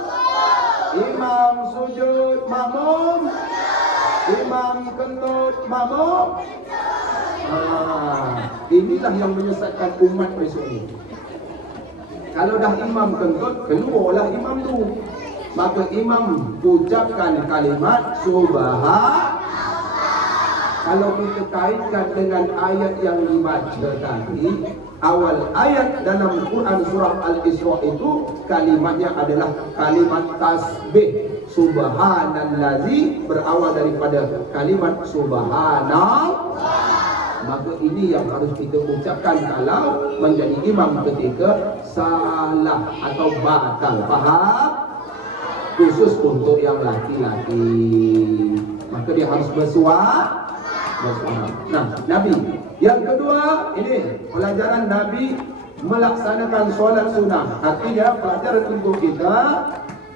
Imam sujud, makmum. Imam kentut, makmum. Inilah yang menyesatkan umat besok ini. Kalau dah imam kentut, keluarlah imam tu. Maka imam ucapkan kalimat subhan. Kalau kita kaitkan dengan ayat yang dibaca tadi, awal ayat dalam Quran surah Al-Isra itu kalimatnya adalah kalimat tasbih. Subhanallazi berawal daripada kalimat subhanallah. Maka ini yang harus kita ucapkan kalau menjadi imam ketika salah atau batal. Faham? Khusus untuk yang laki-laki. Maka dia harus bersuara. Nah, Nabi. Yang kedua, ini pelajaran Nabi melaksanakan solat sunnah. Artinya pelajaran untuk kita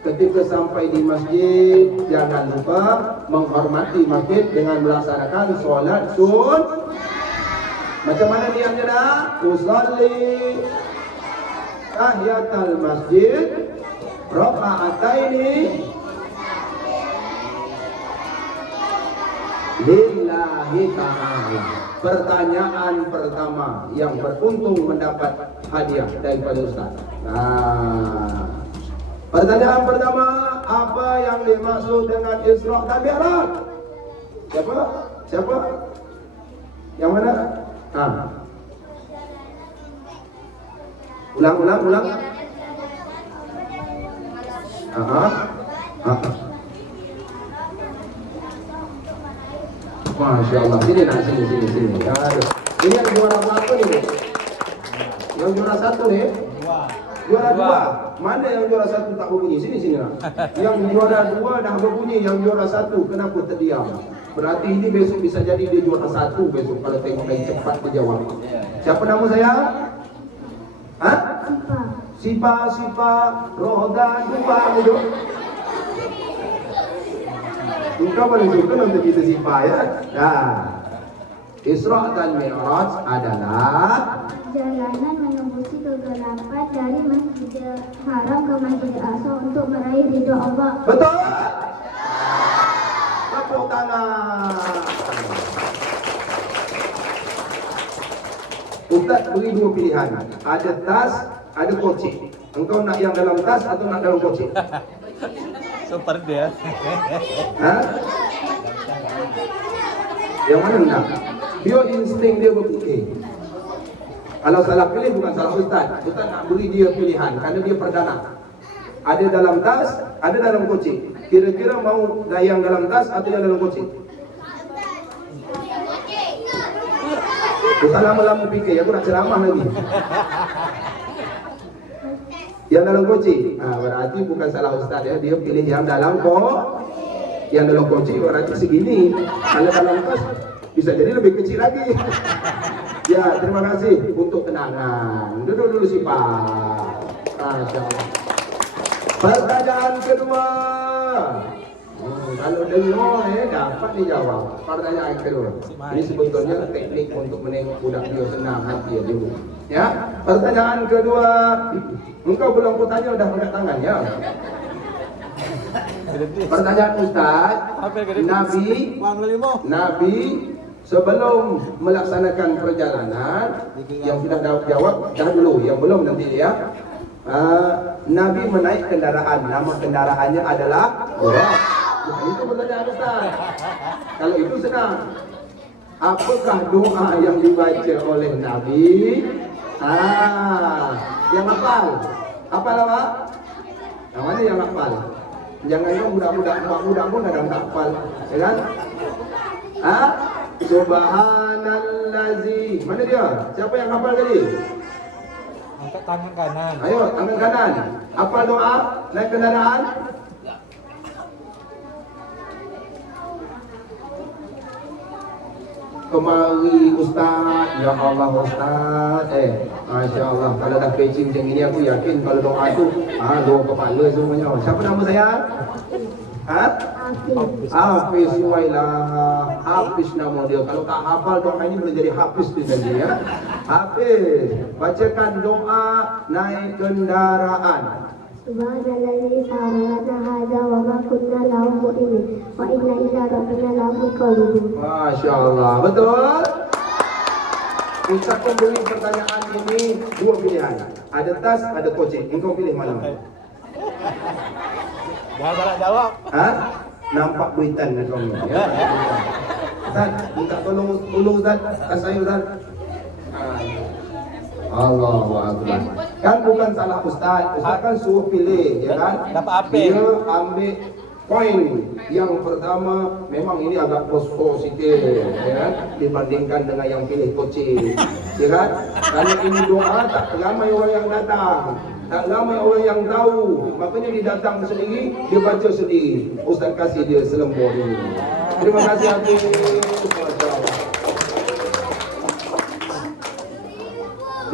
ketika sampai di masjid, jangan lupa menghormati masjid dengan melaksanakan solat sunnah. Macam mana niatnya dah? Usalli tahiyatul masjid raka'ataini lillahi ta'ala. Pertanyaan pertama yang beruntung mendapat hadiah daripada Ustaz. Nah, pertanyaan pertama, apa yang dimaksud dengan Isra dan Mi'raj? Siapa? Yang mana? Ulang. Masya Allah. Sini. Ini yang juara satu nih. Yang juara satu nih. Juara dua. Mana yang juara satu tak berbunyi? Sini lah. Yang juara dua dah berbunyi. Yang juara satu kenapa terdiam? Berarti ini besok bisa jadi dia juara satu besok kalau tengok lagi cepat dia jawab. Siapa nama saya? Sipa roda dua itu. Engkau paling suka untuk kita Sipa ya. Nah, Isra dan Mi'raj adalah perjalanan menembusi kegelapan dari Masjidil Haram ke Masjidil Aqsa untuk meraih ridho Allah. Betul. Tepuk tangan. Ustaz beri dua pilihan. Ada tas, ada koci. Engkau nak yang dalam tas atau nak dalam koci? Super dia. Yang mana nak? Bio insting dia berfikir. Kalau salah pilih bukan salah Ustaz. Ustaz nak beri dia pilihan kerana dia perdana. Ada dalam tas, ada dalam koci. Kira-kira mau yang dalam tas atau yang dalam koci? Ustaz lama-lama fikir, aku nak ceramah lagi. Yang dalam koci. Berarti bukan salah Ustaz ya. Dia pilih yang dalam yang dalam koci berarti segini. Kalau dalam tas bisa jadi lebih kecil lagi. Ya, terima kasih untuk kenangan. Duduk dulu sih Pak. Masya Allah. Pertanyaan kedua. Kalau dengar dapat dijawab. Pertanyaan kedua. Ini sebetulnya teknik untuk menengok budak dia senang hati dulu. Ya. Pertanyaan kedua. Engkau belum kutanya dah angkat tangan ya. Pertanyaan Ustaz. Nabi sebelum melaksanakan perjalanan yang sudah jawab dah dulu, yang belum nanti ya. Nabi menaik kendaraan, nama kendaraannya adalah Buraq. Nah, itu pertanyaan Ustaz. Kalau itu senang. Apakah doa yang dibaca oleh Nabi? Yang hafal. Hafal apa? Yang mana yang hafal? Jangan budak-budak, budak pun kadang tak hafal, ya kan? Subhanallazi. Mana dia? Siapa yang hafal tadi? Angkat tangan kanan. Ayo, tangan kanan. Apa doa naik kendaraan? Kemari Ustaz. Ya Allah Ustaz. Masya Allah. Kalau dah pecing macam ini aku yakin kalau doa tu dua kepala semuanya. Siapa nama saya? Hafiz Suwailah. Hafiz nama dia. Kalau tak hafal doa ini boleh jadi Hafiz tu nanti ya. Hafiz, bacakan doa naik kendaraan. Subhanallazi sa'alana hadza wa ma kunna lahu mu'minin wa inna ila rabbina lamunqalibun. Masya Allah, betul? Ustaz memberi pertanyaan ini dua pilihan. Ada tas, ada kocek. Engkau pilih mana? Jangan salah jawab. Nampak beritan kau ni. Ya? Ustaz, minta tolong Ustaz, tas saya Ustaz. Allahu Akbar. Kan bukan salah Ustaz. Ustaz kan suruh pilih, ya kan? Dapat apa? Dia ambil poin yang pertama, memang ini agak positif, ya kan? Dibandingkan dengan yang pilih kocik, ya kan? Karena ini doa tak ramai orang yang datang, tak ramai orang yang tahu. Makanya dia datang sendiri, dia baca sendiri. Ustaz kasih dia selembor ini. Terima kasih Hafiz.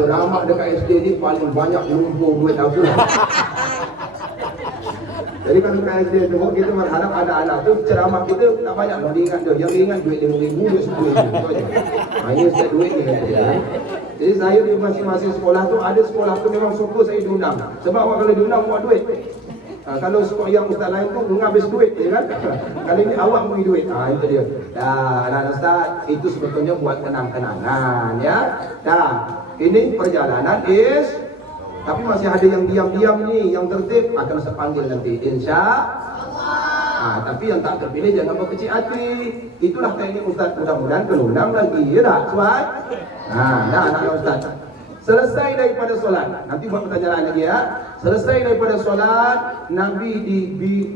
Ceramah dekat SD ni paling banyak lumpur duit aku. Jadi kalau dekat SD tu kita berharap ada anak tu ceramah kita tak banyak diingat dia. Yang diingat duit RM5,000 dia RM10,000. Hanya set duit ni ya. Jadi saya di masing-masing sekolah tu ada sekolah tu memang suka saya diundang. Sebab awak kalau diundang buat duit. Kalau sekolah yang ustaz lain tu menghabis duit ya kan. Kali ni awak beri duit. Itu dia. Anak-anak ustaz itu sebetulnya buat kenang-kenangan ya. Ini perjalanan tapi masih ada yang diam-diam ni, yang tertib akan saya panggil nanti insya-Allah. Tapi yang tak terpilih jangan berkecil hati. Itulah teknik Ustaz, mudah-mudahan kelundang lagi ya tak Tuan? Anak-anak Ustaz. Selesai daripada solat, nanti buat pertanyaan lagi ya. Selesai daripada solat, Nabi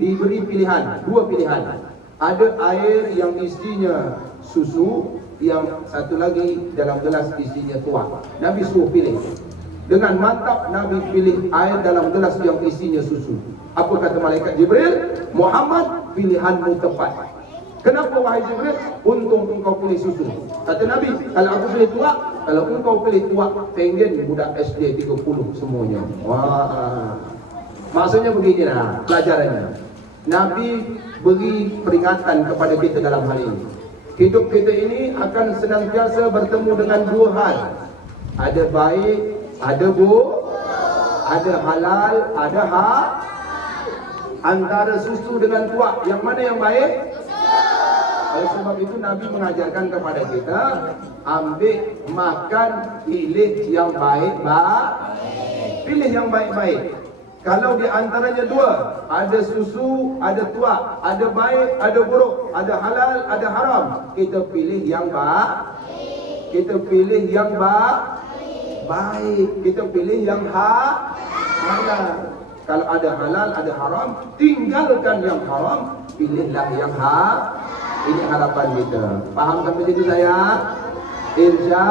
diberi pilihan, dua pilihan. Ada air yang isinya susu, yang satu lagi dalam gelas isinya tuak. Nabi suruh pilih. Dengan mantap Nabi pilih air dalam gelas yang isinya susu. Apa kata malaikat Jibril? Muhammad, pilihanmu tepat. Kenapa wahai Jibril? Untung engkau pilih susu. Kata Nabi, kalau aku pilih tuak, kalau engkau pilih tuak, pengen budak SD 30 semuanya. Wah. Maksudnya beginilah pelajarannya. Nabi beri peringatan kepada kita dalam hal ini. Hidup kita ini akan senantiasa bertemu dengan dua hal. Ada baik, ada buruk, ada halal, ada hak. Antara susu dengan tuak, yang mana yang baik? Oleh sebab itu Nabi mengajarkan kepada kita, ambil, makan, pilih yang baik-baik. Pilih yang baik-baik. Kalau di antaranya dua, ada susu, ada tuak, ada baik, ada buruk, ada halal, ada haram, kita pilih yang baik. Kita pilih yang baik. Kita pilih yang halal. Kalau ada halal, ada haram, tinggalkan yang haram, pilihlah yang hak. Ini harapan kita. Faham sampai situ saya? Insya.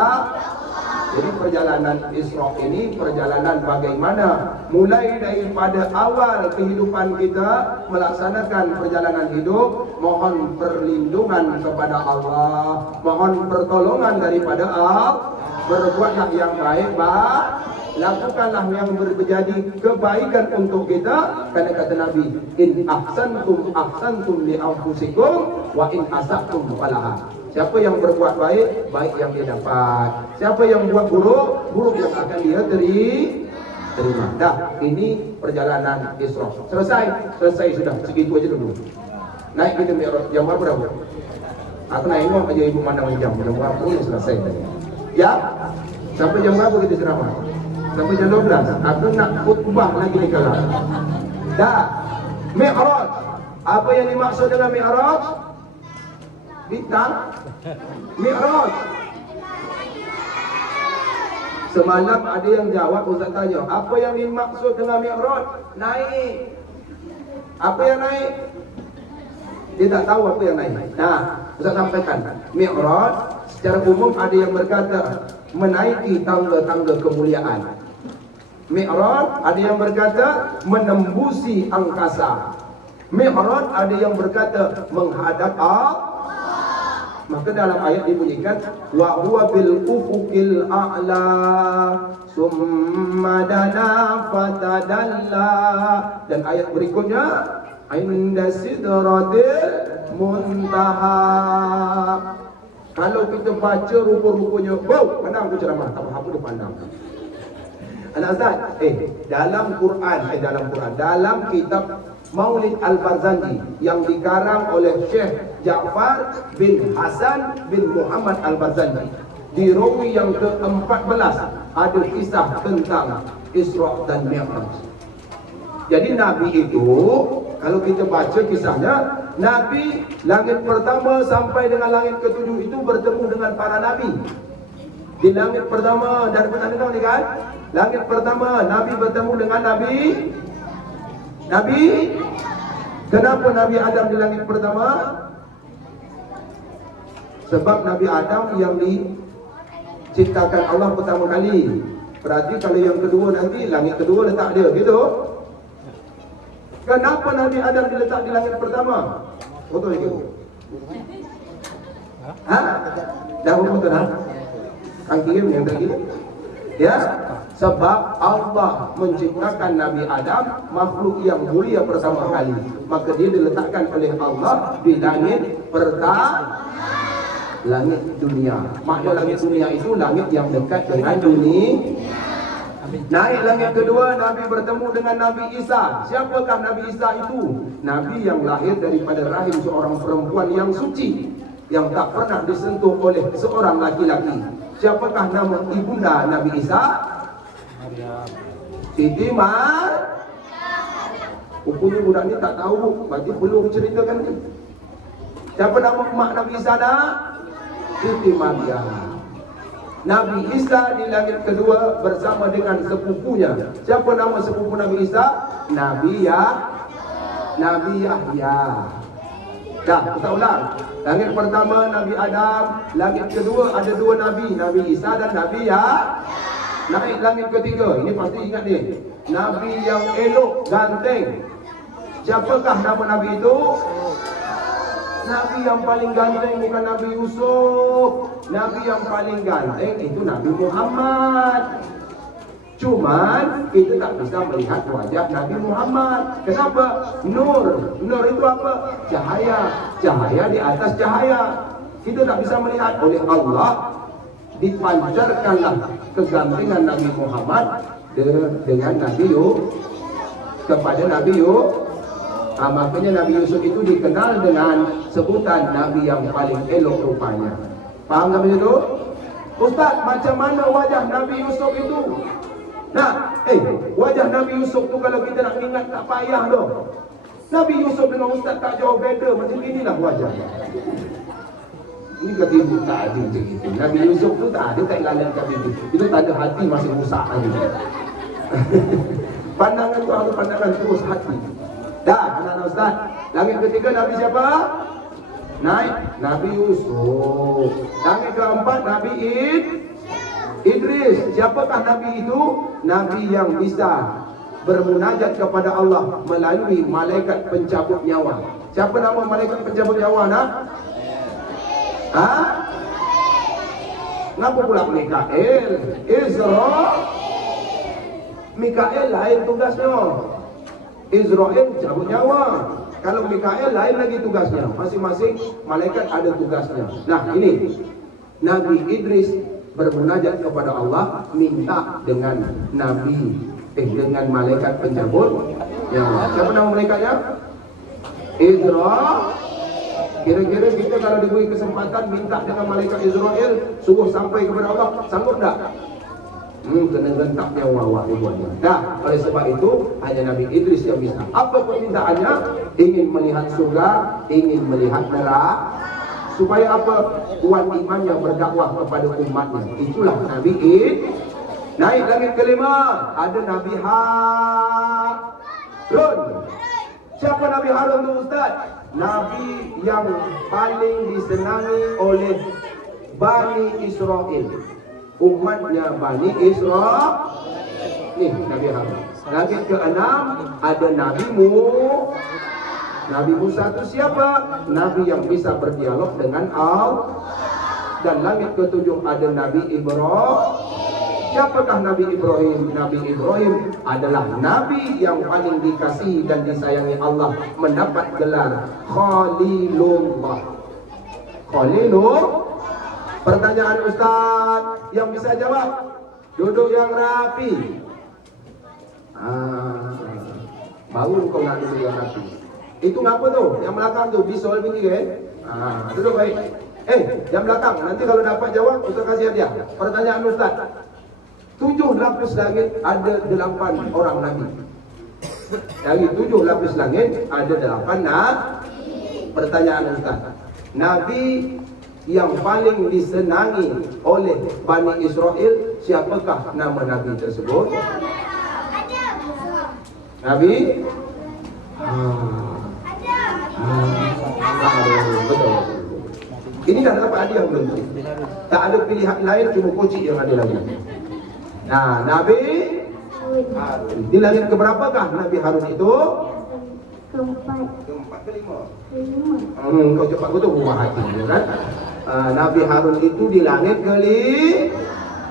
Jadi perjalanan Isra ini perjalanan bagaimana mulai daripada awal kehidupan kita melaksanakan perjalanan hidup, mohon perlindungan kepada Allah, mohon pertolongan daripada Allah. berbuatlah yang baik, lakukanlah yang menjadi kebaikan untuk kita. Karena kata Nabi, in ahsantum li anfusikum wa in asa'tum falaha. Siapa yang berbuat baik, baik yang dia dapat. Siapa yang buat buruk, buruk yang akan dia terima. Dah, ini perjalanan Isra. Selesai sudah. Segitu aja dulu. Naik kita Mi'raj jam berapa? Aku nengok aja ibu mandang jam berapa ini selesai tadi. Ya? Sampai jam berapa kita ceramah? Sampai jam 12. Aku nak khutbah lagi di kelas. Dah. Mi'raj. Apa yang dimaksud dengan Mi'raj? Bintang Mi'raj. Semalam ada yang jawab, Ustaz tanya, apa yang dimaksud dengan Mi'raj? Naik. Apa yang naik? Dia tak tahu apa yang naik. Nah, Ustaz sampaikan, Mi'raj secara umum ada yang berkata menaiki tangga-tangga kemuliaan. Mi'raj ada yang berkata menembusi angkasa. Mi'raj ada yang berkata menghadap Allah. Maka dalam ayat dibunyikan wa huwa bil ufuqil a'la summa dana fatadalla, dan ayat berikutnya inda sidratil muntaha. Kalau kita baca rupa-rupanya, wow, mana aku ceramah, tak apa dia pandang. Al-Azad, dalam kitab Maulid Al-Barzanji yang dikarang oleh Syekh Ja'far bin Hasan bin Muhammad Al-Barzanji, di rawi yang ke-14 ada kisah tentang Isra dan Mi'raj. Jadi Nabi itu, kalau kita baca kisahnya, Nabi langit pertama sampai dengan langit ke-7 itu bertemu dengan para Nabi. Di langit pertama, dan pernah dengar ni kan? Langit pertama Nabi bertemu dengan Nabi. Kenapa Nabi Adam di langit pertama? Sebab Nabi Adam yang diciptakan Allah pertama kali. Berarti kalau yang kedua nanti, langit kedua letak dia, gitu. Kenapa Nabi Adam diletak di langit pertama? Betul itu? Dah betul dah? Kang kirim yang tadi. Ya, sebab Allah menciptakan Nabi Adam, makhluk yang mulia pertama kali. Maka dia diletakkan oleh Allah di langit pertama, langit dunia. Makna langit dunia itu langit yang dekat dengan dunia. Naik langit kedua, Nabi bertemu dengan Nabi Isa. Siapakah Nabi Isa itu? Nabi yang lahir daripada rahim seorang perempuan yang suci, yang tak pernah disentuh oleh seorang laki-laki. Siapakah nama ibunda Nabi Isa? Siti Maryam. Rupanya budak ni tak tahu, berarti perlu ceritakan ni. Siapa nama mak Nabi Isa dah? Siti Maryam. Nabi Isa di langit kedua bersama dengan sepupunya. Siapa nama sepupu Nabi Isa? Nabi Yahya. Dah, kita ulang. Langit pertama Nabi Adam, langit kedua ada dua Nabi, Nabi Isa dan Nabi Yahya. Naik langit ketiga, ini pasti ingat ni, Nabi yang elok, ganteng. Siapakah nama Nabi itu? Nabi yang paling ganteng bukan Nabi Yusuf. Nabi yang paling ganteng itu Nabi Muhammad. Cuman kita tak bisa melihat wajah Nabi Muhammad. Kenapa? Nur. Nur itu apa? Cahaya. Cahaya di atas cahaya. Kita tak bisa melihat. Oleh Allah dipancarkanlah kegantengan Nabi Muhammad dengan Nabi Yusuf, kepada Nabi Yusuf. Makanya Nabi Yusuf itu dikenal dengan sebutan Nabi yang paling elok rupanya. Faham tak begitu? Ustaz, macam mana wajah Nabi Yusuf itu? Nah, wajah Nabi Yusuf tu kalau kita nak ingat tak payah dah. Nabi Yusuf dengan Ustaz tak jauh beza, macam inilah wajahnya. Ini kata ibu tak ada macam itu. Nabi Yusuf tu tak ada tak ilalan kata itu. Itu tanda hati masih rusak lagi. Pandangan tu harus pandangan terus hati. Dah, anak-anak Ustaz. Langit ketiga Nabi siapa? Naik Nabi Yusuf. Langit keempat Nabi Idris. Siapakah Nabi itu? Nabi yang bisa bermunajat kepada Allah melalui malaikat pencabut nyawa. Siapa nama malaikat pencabut nyawa nak? Ngapa pula Mikael? Mikael lain tugasnya. Israel cabut nyawa. Kalau Mikael lain lagi tugasnya. Masing-masing malaikat ada tugasnya. Nah ini Nabi Idris bermunajat kepada Allah, minta dengan dengan malaikat pencabut nyawa. Siapa nama malaikatnya? Israel. Kira-kira kita kalau diberi kesempatan minta dengan malaikat Israel suruh sampai kepada Allah, sanggup tak? Kena gentak nyawa awak dibuatnya. Nah, oleh sebab itu hanya Nabi Idris yang bisa. Apa permintaannya? Ingin melihat surga, ingin melihat neraka. Supaya apa? Kuat imannya berdakwah kepada umatnya. Itulah Nabi Idris. Naik langit kelima, ada Nabi Harun. Siapa Nabi Harun itu Ustaz? Nabi yang paling disenangi oleh Bani Israel. Umatnya Bani Israel. Nih Nabi Harun. Langit ke-6 ada Nabi Musa itu siapa? Nabi yang bisa berdialog dengan Allah. Dan langit ke-7 ada Nabi Ibrahim. Siapakah Nabi Ibrahim? Nabi Ibrahim adalah Nabi yang paling dikasihi dan disayangi Allah, mendapat gelar Khalilullah. Pertanyaan Ustaz yang bisa jawab, duduk yang rapi. Baru kau nak duduk yang rapi. Itu ngapa tuh? Yang belakang tuh bisol begini kan? Duduk baik. Yang belakang nanti kalau dapat jawab Ustaz kasih hadiah. Pertanyaan Ustaz. 7 lapis langit ada 8 orang Nabi. Dari 7 lapis langit ada 8 Nabi. Pertanyaan Ustaz, Nabi yang paling disenangi oleh Bani Israel, siapakah nama Nabi tersebut? Nabi? Betul. Ini dah dapat hadiah belum? Tak ada pilihan lain, cuma kocik yang ada lagi. Nah, Nabi Harun. Di langit keberapakah Nabi Harun itu? Keempat ke lima? Kau cepat betul buah hati, ya kan? Nabi Harun itu di langit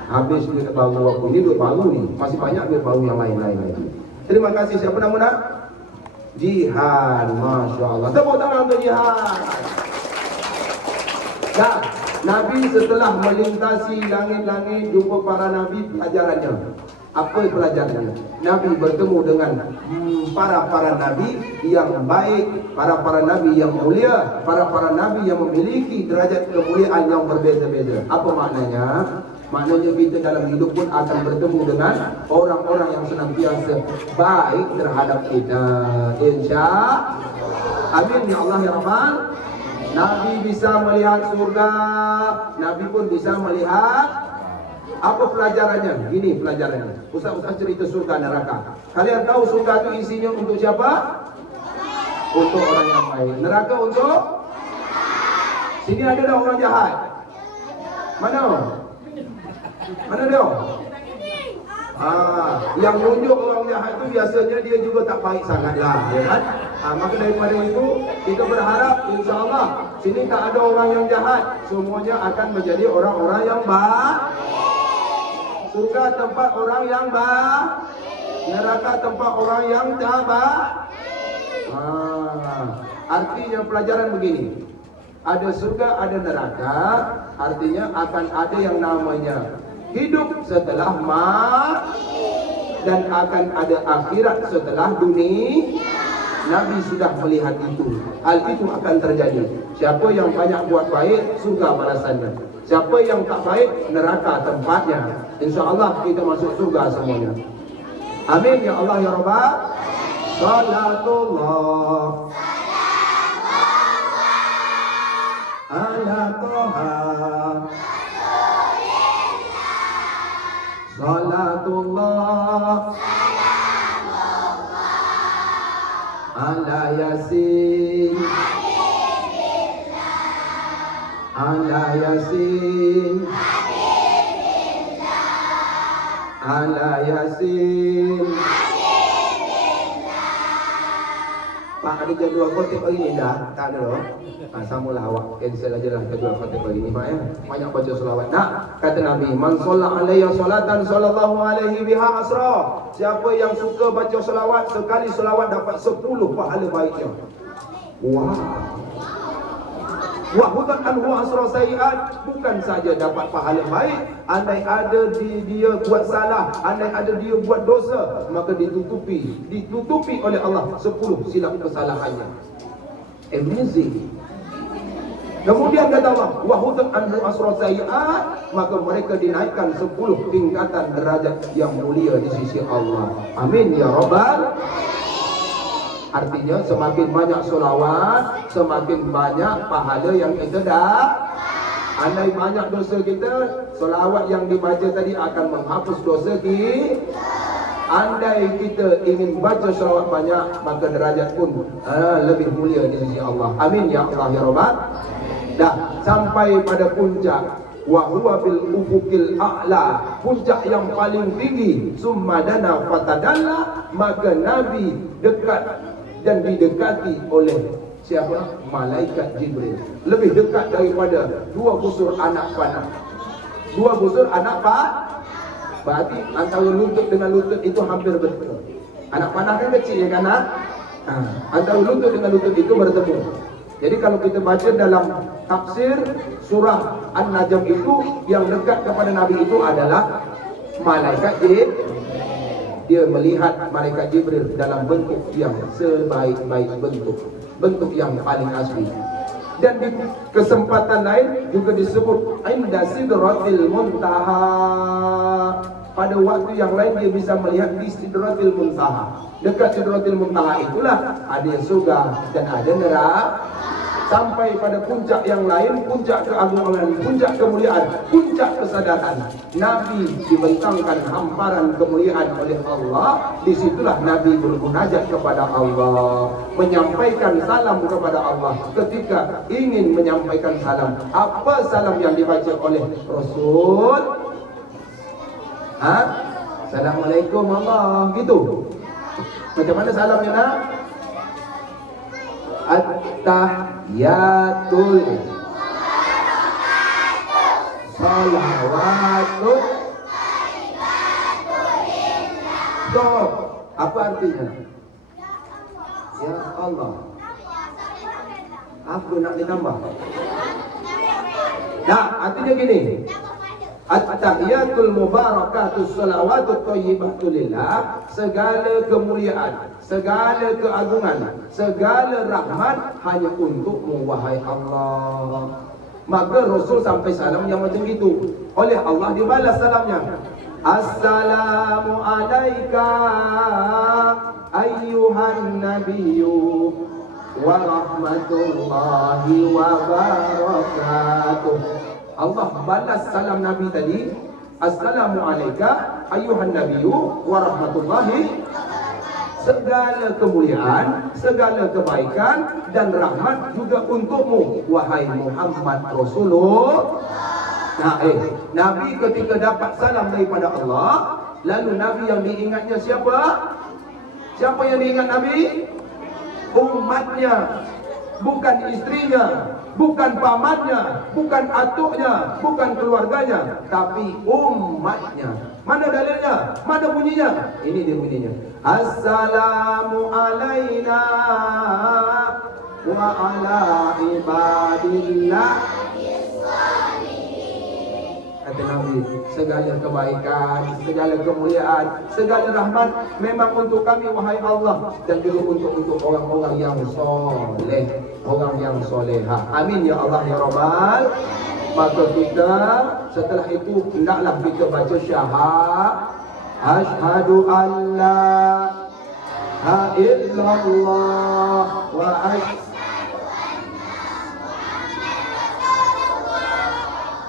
habis duit baru aku ini duit baru nih, masih banyak duit baru yang lain-lain lagi. Terima kasih. Siapa nama nak? Jihan, Masya Allah. Tepuk tangan untuk Jihan. Nah, Nabi setelah melintasi langit-langit jumpa para Nabi, pelajarannya apa pelajarannya? Nabi bertemu dengan para Nabi yang baik, para Nabi yang mulia, para Nabi yang memiliki derajat kemuliaan yang berbeza-beza. Apa maknanya? Maknanya kita dalam hidup pun akan bertemu dengan orang-orang yang senantiasa baik terhadap kita. Insya-Allah. Amin ya Allah ya Rahman. Nabi bisa melihat surga, Nabi pun bisa melihat. Apa pelajarannya? Gini pelajarannya. Ustaz cerita surga neraka. Kalian tahu surga itu isinya untuk siapa? Untuk orang yang baik. Neraka untuk? Sini ada dah orang jahat. Mana dia? Yang nunjuk orang jahat itu biasanya dia juga tak baik sangatlah, ya kan? Maka daripada itu kita berharap insya-Allah sini tak ada orang yang jahat, semuanya akan menjadi orang-orang yang baik. Surga tempat orang yang baik, neraka tempat orang yang tak baik. Artinya pelajaran begini. Ada surga, ada neraka, artinya akan ada yang namanya hidup setelah dan akan ada akhirat setelah dunia. Nabi sudah melihat itu. Hal itu akan terjadi. Siapa yang banyak buat baik, surga balasannya. Siapa yang tak baik, neraka tempatnya. InsyaAllah kita masuk surga semuanya. Amin ya Allah ya Rabbah. Salatullah ala Toha. Salatullah ala Yasin, ala Yasin, ala Yasin, Pak ada jadual khotib hari ni dah? Tak ada loh. Samalah awak cancel aja lah jadual khotib hari ni Pak ya. Banyak baca selawat. Nah, kata Nabi, man shalla alayya salatan sallallahu alaihi biha asra. Siapa yang suka baca selawat, sekali selawat dapat 10 pahala baiknya. Wah. Wa hudan anhu asra sayiat, bukan saja dapat pahala baik, andai ada dia buat salah, andai ada dia buat dosa, maka ditutupi oleh Allah 10 silap kesalahannya. Amazing. Kemudian kata Allah, wa hudan anhu asra sayiat, maka mereka dinaikkan 10 tingkatan derajat yang mulia di sisi Allah. Amin ya rabbal. Artinya semakin banyak solawat, semakin banyak pahala yang kita dah. Andai banyak dosa kita, solawat yang dibaca tadi akan menghapus dosa kita. Andai kita ingin baca solawat banyak, maka derajat pun lebih mulia di sisi Allah. Amin ya Allah ya Rabbal. Dah sampai pada puncak. Wa huwa bil ufuqil a'la, puncak yang paling tinggi. Summa dana fatadalla, maka Nabi dekat dan didekati oleh siapa? Malaikat Jibril. Lebih dekat daripada 2 busur anak panah. 2 busur anak panah. Berarti antara lutut dengan lutut itu hampir betul. Anak panah kan kecil ya kan? Antara lutut dengan lutut itu bertemu. Jadi kalau kita baca dalam tafsir surah An-Najm itu, yang dekat kepada Nabi itu adalah malaikat Jibril. Dia melihat malaikat Jibril dalam bentuk yang sebaik-baik bentuk yang paling asli. Dan di kesempatan lain juga disebut inda sidratil muntaha. Pada waktu yang lain dia bisa melihat di sidratil muntaha. Dekat sidratil muntaha itulah ada surga dan ada neraka. Sampai pada puncak yang lain, puncak keagungan, puncak kemuliaan, puncak kesadaran. Nabi dibentangkan hamparan kemuliaan oleh Allah. Disitulah Nabi bermunajat kepada Allah, menyampaikan salam kepada Allah. Ketika ingin menyampaikan salam, apa salam yang dibaca oleh Rasul? Assalamualaikum Allah, gitu. Macam mana salamnya nak? At-tahiyatul salawatul. Stop. Apa artinya? Ya Allah. Apa nak ditambah? Nah, artinya gini. At-tahiyatul mubarakatus salawatut thayyibatu lillah, segala kemuliaan, segala keagungan, segala rahmat hanya untukmu wahai Allah. Maka Rasul sampai salam yang macam itu, oleh Allah dibalas salamnya. Assalamu alayka ayyuhan nabiyyu wa rahmatullahi wa barakatuh. Allah balas salam Nabi tadi, Assalamu alayka ayyuhan nabiyyu wa rahmatullahi. Segala kemuliaan, segala kebaikan dan rahmat juga untukmu wahai Muhammad Rasulullah. Nah, Nabi ketika dapat salam daripada Allah, lalu Nabi yang diingatnya siapa? Siapa yang diingat Nabi? Umatnya, bukan istrinya, bukan pamannya, bukan atuknya, bukan keluarganya, tapi umatnya. Mana dalilnya? Mana bunyinya? Ini dia bunyinya. Assalamu alayna wa ala ibadillah. Kata Nabi, segala kebaikan, segala kemuliaan, segala rahmat memang untuk kami wahai Allah, dan juga untuk orang-orang yang soleh, orang yang soleha. Amin ya Allah ya Rabbal. Maka kita setelah itu hendaklah kita baca syahadat, asyhadu an la ilaha illallah wa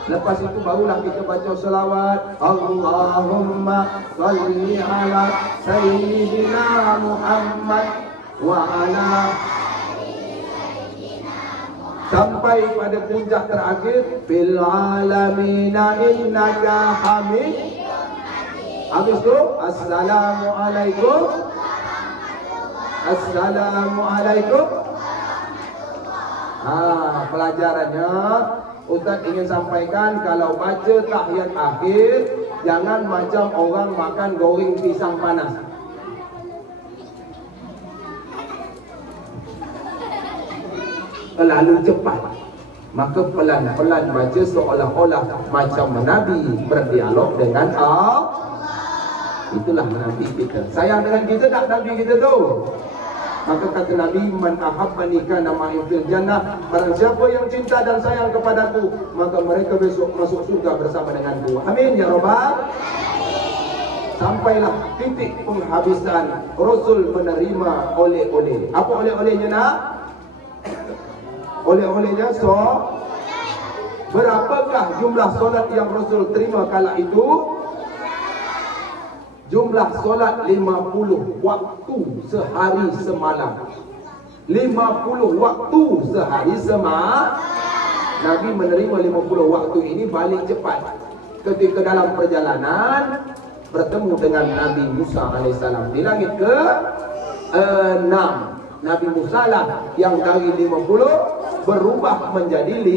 lepas itu barulah kita baca selawat, Allahumma salli ala sayyidina Muhammad wa ala, sampai pada puncak terakhir, fil alamina innaka hamid. Habis itu assalamualaikum Assalamualaikum. Pelajarannya Ustaz ingin sampaikan, kalau baca tahiyat akhir jangan macam orang makan goreng pisang panas. Terlalu cepat. Maka pelan-pelan baca seolah-olah macam Nabi berdialog dengan Allah. Itulah Nabi kita. Sayang dengan kita tak Nabi kita tu. Maka kata Nabi, man ahabbani kana ma'i fil jannah, barang siapa yang cinta dan sayang kepadaku, maka mereka besok masuk surga bersama denganku. Amin ya rabbal. Sampailah titik penghabisan Rasul menerima oleh-oleh. Apa oleh-olehnya nak? Oleh-olehnya berapakah jumlah solat yang Rasul terima kala itu? Jumlah solat 50 waktu sehari semalam. 50 waktu sehari semalam. Nabi menerima 50 waktu ini balik cepat. Ketika dalam perjalanan bertemu dengan Nabi Musa AS di langit ke-6. Nabi Musa lah yang dari 50 berubah menjadi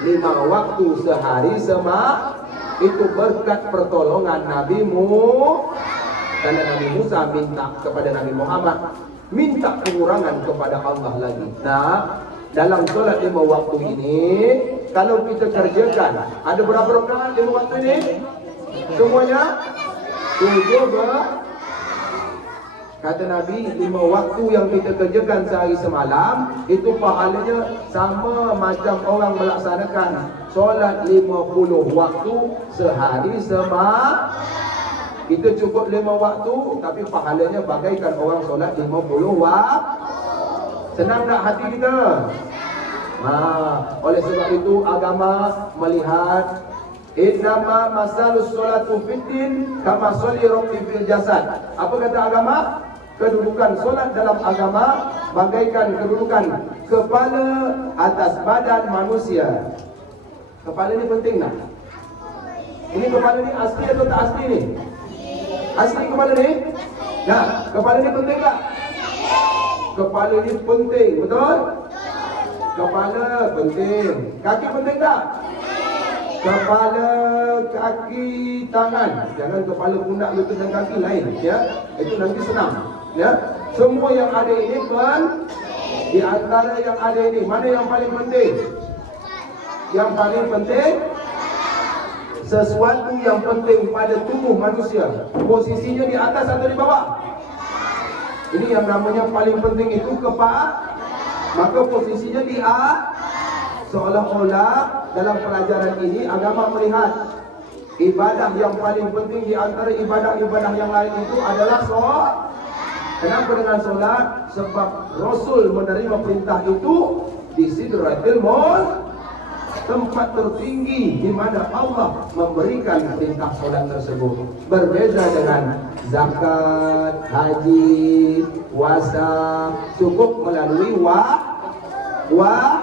5 waktu sehari semalam. Itu berkat pertolongan Nabi dan Nabi Musa minta kepada Nabi Muhammad, minta pengurangan kepada Allah lagi. Nah, dalam solat 5 waktu ini, kalau kita kerjakan, ada berapa rakaat 5 waktu ini? Semuanya 7. Kata Nabi, 5 waktu yang kita kerjakan sehari semalam, itu pahalanya sama macam orang melaksanakan solat 50 waktu sehari semalam. Kita cukup 5 waktu, tapi pahalanya bagaikan orang solat 50 waktu. Senang tak hati kita? Oleh sebab itu agama melihat innama masalus sholatu fiddin kama sholli rabbi fil jasad. Apa kata agama? Kedudukan solat dalam agama bagaikan kedudukan kepala atas badan manusia. Kepala ni penting tak? Ini kepala ni asli atau tak asli ni? Asli kepala ni? Nah, kepala ni penting tak? Kepala ni penting, betul? Kepala penting. Kaki penting tak? Kepala, kaki, tangan. Jangan kepala pundak, lutut dan kaki lain, ya. Itu nanti senang, ya. Semua yang ada ini di antara yang ada ini, mana yang paling penting? Yang paling penting, sesuatu yang penting pada tubuh manusia, posisinya di atas atau di bawah? Ini yang namanya paling penting itu kepala. Maka posisinya di atas. Seolah-olah dalam pelajaran ini agama melihat ibadah yang paling penting di antara ibadah-ibadah yang lain itu adalah solat. Kenapa dengan solat? Sebab Rasul menerima perintah itu di Sidratil Muntaha, tempat tertinggi di mana Allah memberikan perintah solat tersebut. Berbeza dengan zakat, haji, puasa, cukup melalui wahyu.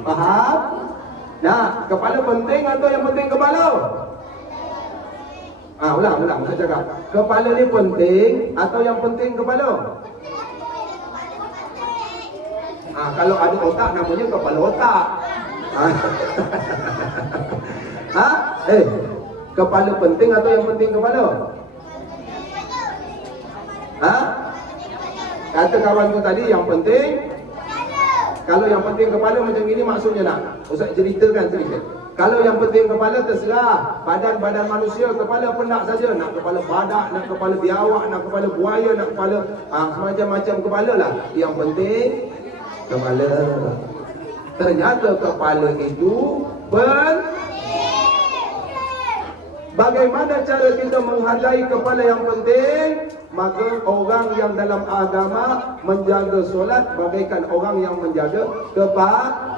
Faham? Nah, kepala penting atau yang penting kepala? Ulang saya cakap. Kepala ni penting atau yang penting kepala? Kalau ada otak namanya kepala otak. Kepala penting atau yang penting kepala? Kata kawanku tadi yang penting. Kalau yang penting kepala macam gini maksudnya nak Ustaz ceritakan sedikit. Kalau yang penting kepala terserah. Badan-badan manusia kepala penak saja. Nak kepala badak, nak kepala biawak, nak kepala buaya, nak kepala semacam-macam kepala lah. Yang penting kepala. Ternyata kepala itu bagaimana cara kita menghargai kepala yang penting? Maka orang yang dalam agama menjaga solat bagaikan orang yang menjaga kepala.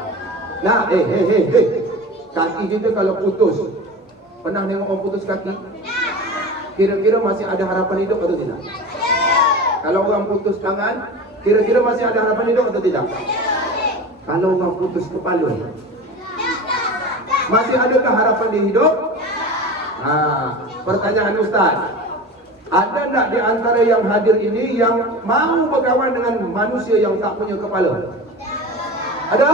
Nah, kaki kita kalau putus, pernah tengok orang putus kaki? Kira-kira masih ada harapan hidup atau tidak? Kalau orang putus tangan, kira-kira masih ada harapan hidup atau tidak? Kalau orang putus kepala, masih adakah harapan di hidup? Pertanyaan Ustaz, Ada tak di antara yang hadir ini yang mau berkawan dengan manusia yang tak punya kepala? Ada?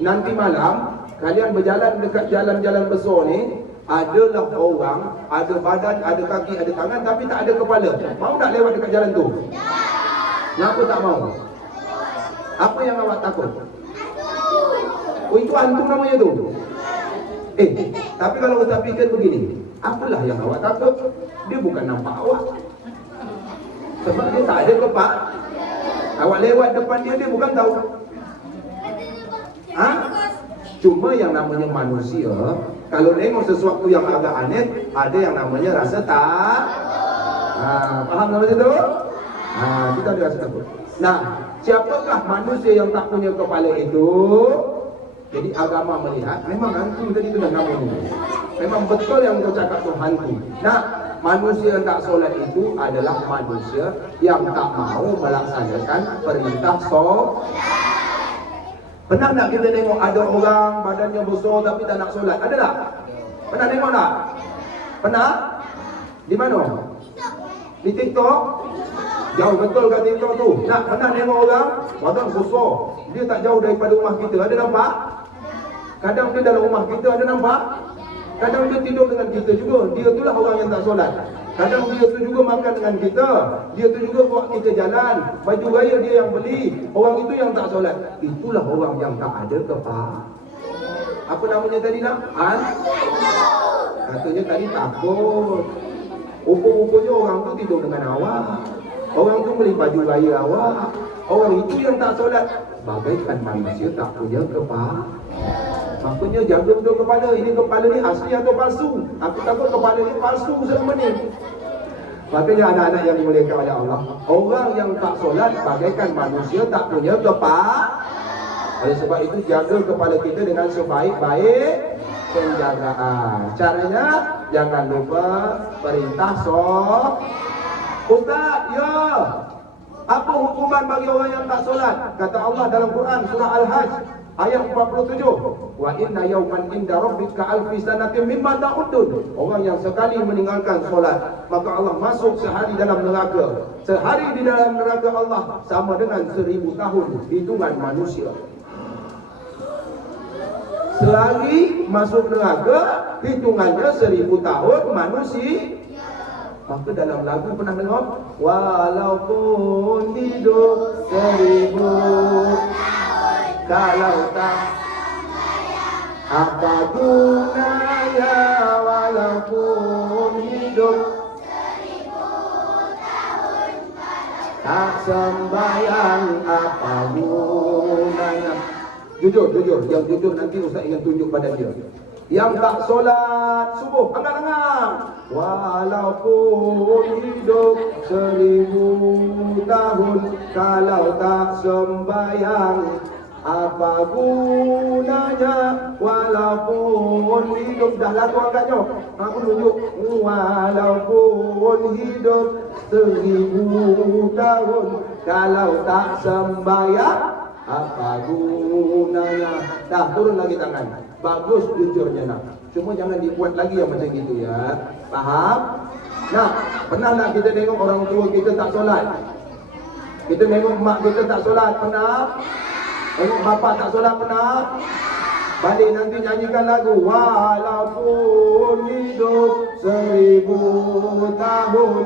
Nanti malam kalian berjalan dekat jalan-jalan besar ni, adalah orang ada badan, ada kaki, ada tangan tapi tak ada kepala. Mau tak lewat dekat jalan tu? Kenapa tak mau? Apa yang awak takut? Oh, itu hantu namanya tu. Tapi kalau kita fikir begini, apalah yang awak takut? Dia bukan nampak awak. Sebab dia tak ada kepala. Awak lewat depan dia, dia bukan tahu. Cuma yang namanya manusia, kalau tengok sesuatu yang agak aneh, ada yang namanya rasa tak. Faham namanya tu? Kita ada rasa takut. Nah, siapakah manusia yang tak punya kepala itu? Jadi agama melihat memang hantu tadi itu dah namanya. Memang betul yang kau cakap tu hantu. Nah, manusia yang tak solat itu adalah manusia yang tak mau melaksanakan perintah solat. Pernah tak kita tengok ada orang badannya besar tapi tak nak solat? Ada tak? Pernah tengok tak? Pernah? Di mana? Di TikTok? Jauh betul kat TikTok tu. Nak pernah tengok orang badan besar, dia tak jauh daripada rumah kita. Ada nampak? Kadang dia dalam rumah kita, ada nampak? Kadang dia tidur dengan kita juga. Dia itulah orang yang tak solat. Kadang dia tu juga makan dengan kita. Dia tu juga bawa kita jalan. Baju raya dia yang beli. Orang itu yang tak solat. Itulah orang yang tak ada kepala. Apa namanya tadi nak? Katanya tadi takut. Rupa-rupanya orang tu tidur dengan awak. Orang tu beli baju raya awak. Orang itu yang tak solat. Bagaikan manusia tak punya kepala. Makanya jaga betul kepala. Ini kepala ni asli atau palsu? Aku takut kepala ni palsu selama ni. Makanya anak-anak yang dimuliakan oleh Allah, orang yang tak solat bagaikan manusia tak punya kepala. Oleh sebab itu jaga kepala kita dengan sebaik-baik penjagaan. Caranya jangan lupa perintah solat. Ustaz, ya. Apa hukuman bagi orang yang tak solat? Kata Allah dalam Quran surah Al-Hajj ayat 47. Wa inna yawman inda rabbika alfi sanatin mimma ta'udun. Orang yang sekali meninggalkan solat, maka Allah masuk sehari dalam neraka. Sehari di dalam neraka Allah sama dengan 1000 tahun hitungan manusia. Selagi masuk neraka, hitungannya 1000 tahun manusia. Maka dalam lagu pernah dengar, walaupun hidup 1000 kalau tak apa gunanya, walaupun hidup 1000 tahun tak sembahyang apa gunanya. Jujur, yang jujur nanti Ustaz ingin tunjuk pada dia. Yang tak solat subuh, angkat-angkat. Walaupun hidup 1000 tahun kalau tak sembahyang apa gunanya. Walaupun hidup, dah lagu angkatnya. Aku tunjuk. Walaupun hidup 1000 tahun kalau tak sembahyang apa gunanya. Dah turun lagi tangan. Bagus jujurnya nak. Cuma jangan dibuat lagi yang macam gitu ya. Faham? Nah, pernah tak kita tengok orang tua kita tak solat? Kita tengok mak kita tak solat, pernah? Tengok bapa tak solat, pernah? Balik nanti nyanyikan lagu. Walaupun hidup 1000 tahun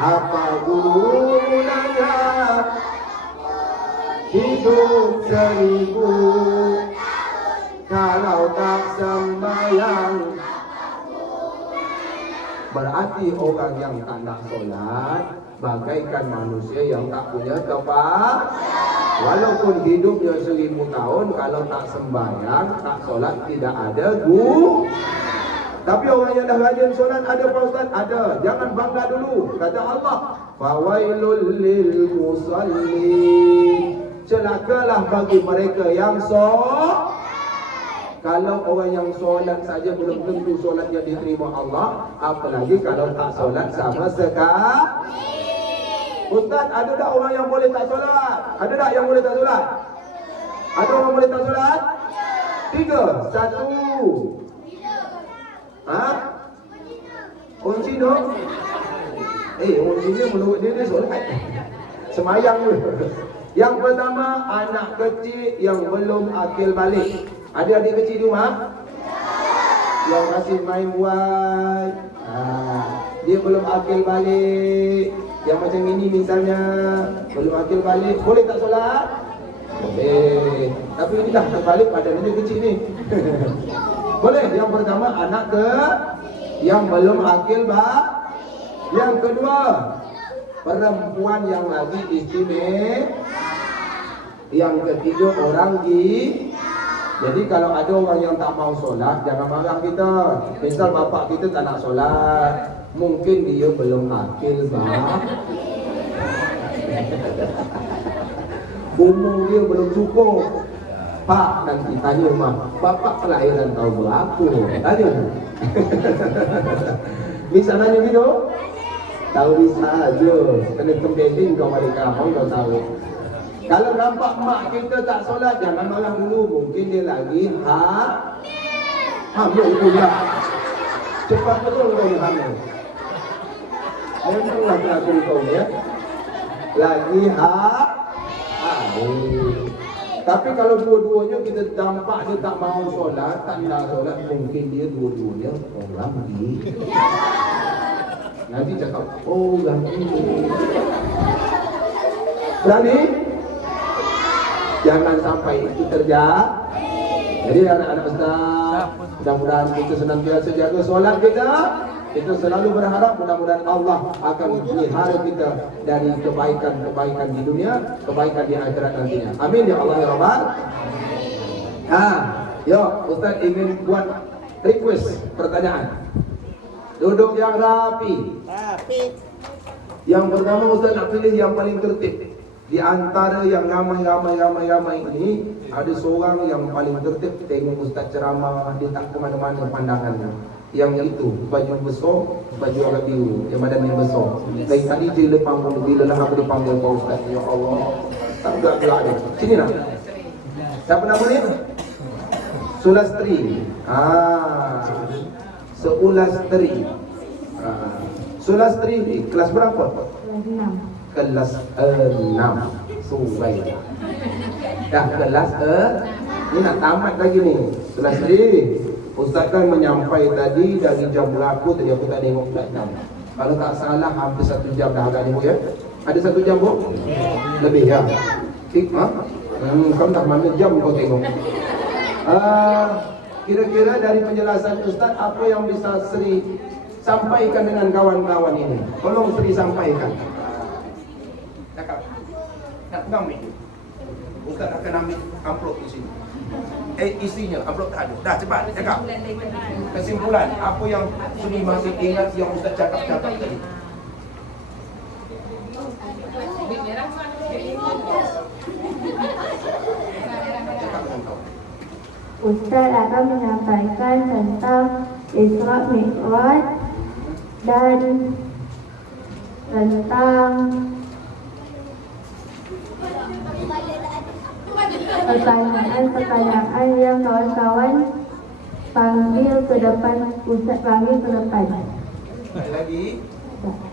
apa gunanya hidup 1000 kalau tak sembahyang. Berarti orang yang tak nak solat bagaikan manusia yang tak punya kepala. Walaupun hidupnya 1000 tahun, kalau tak sembahyang, tak solat, tidak ada Tapi orang yang dah rajin solat ada Pak Ustaz? Ada. Jangan bangga dulu. Kata Allah, fawailul lil musallin. Celakalah bagi mereka yang solat. Kalau orang yang solat saja belum tentu solatnya diterima Allah, apalagi kalau tak solat sama sekali. Ustaz, ada tak orang yang boleh tak solat? Ada tak yang boleh tak solat? Ada orang boleh tak solat? 3, 1. Kunci dong. Kuncinya menurut dia solat. Semayang tu. Yang pertama, anak kecil yang belum akil balik. Ada adik kecil di rumah? Yang masih main buat. Dia belum akil balik. Yang macam ini misalnya, belum akil balik, boleh tak solat? Boleh. Tapi ini dah terbalik badan dia kecil ni. Boleh. Yang pertama, anak yang belum akil balik. Yang kedua, perempuan yang lagi istimewa. Yang ketiga, orang jadi kalau ada orang yang tak mau solat, jangan marah kita. Misal bapak kita tak nak solat, mungkin dia belum akil bah. Umur dia belum cukup. Pak, nanti tanya mak, bapak kelahiran tahun berapa? Tanya. Misalnya gitu, tahu saja. Kena kembeling kau balik kampung kau tahu. Kalau nampak mak kita tak solat, jangan marah dulu. Mungkin dia lagi hamil pula. Cepat betul kau hamil. Memanglah kelakuan kau ya. Lagi hamil. Tapi kalau dua-duanya kita nampak dia tak mau solat, tak nak solat, mungkin dia dua-duanya orang nanti cakap, oh ganti. Berani? Jangan sampai itu terjadi. Jadi anak-anak Ustaz, mudah-mudahan kita senantiasa jaga solat kita. Kita selalu berharap mudah-mudahan Allah akan pelihara kita dari kebaikan-kebaikan di dunia, kebaikan di akhirat nantinya. Amin ya Allah ya Rabbal. Yo, Ustaz ingin buat request pertanyaan. Duduk yang rapi. Yang pertama Ustaz nak pilih yang paling tertib. Di antara yang ramai ini, ada seorang yang paling tertib. Tengok Ustaz ceramah, dia tak ke mana-mana pandangannya. Yang itu, baju besar, baju orang biru, yang badan yang besar. Dari tadi dia lepang pun, bila lah aku dipanggil Pak Ustaz. Ya Allah, tak gerak-gerak dia. Sini nak. Siapa nama ni? Sulastri. Sulastri. Sulastri ni kelas berapa? Kelas 6. Surai. Dah kelas ni nak tamat lagi ni. Sulastri. Ustaz kan menyampai tadi dari jam berapa tadi aku tak tengok pula jam. Kalau tak salah hampir 1 jam dah agak ni Bu ya. Ada 1 jam Bu? Lebih ya. Kau dah mana jam kau tengok? Kira-kira dari penjelasan Ustaz, apa yang bisa Sri sampaikan dengan kawan-kawan ini? Tolong Sri sampaikan. Cakap. Nak pegang mic. Ustaz akan ambil amplop di sini. Isinya, amplop tak ada. Dah cepat, cakap. Kesimpulan, apa yang Sri masih ingat yang Ustaz cakap tadi? Ustaz akan menyampaikan tentang Isra Mi'raj dan tentang pertanyaan yang kawan-kawan panggil ke depan, Ustaz panggil ke depan. Lagi?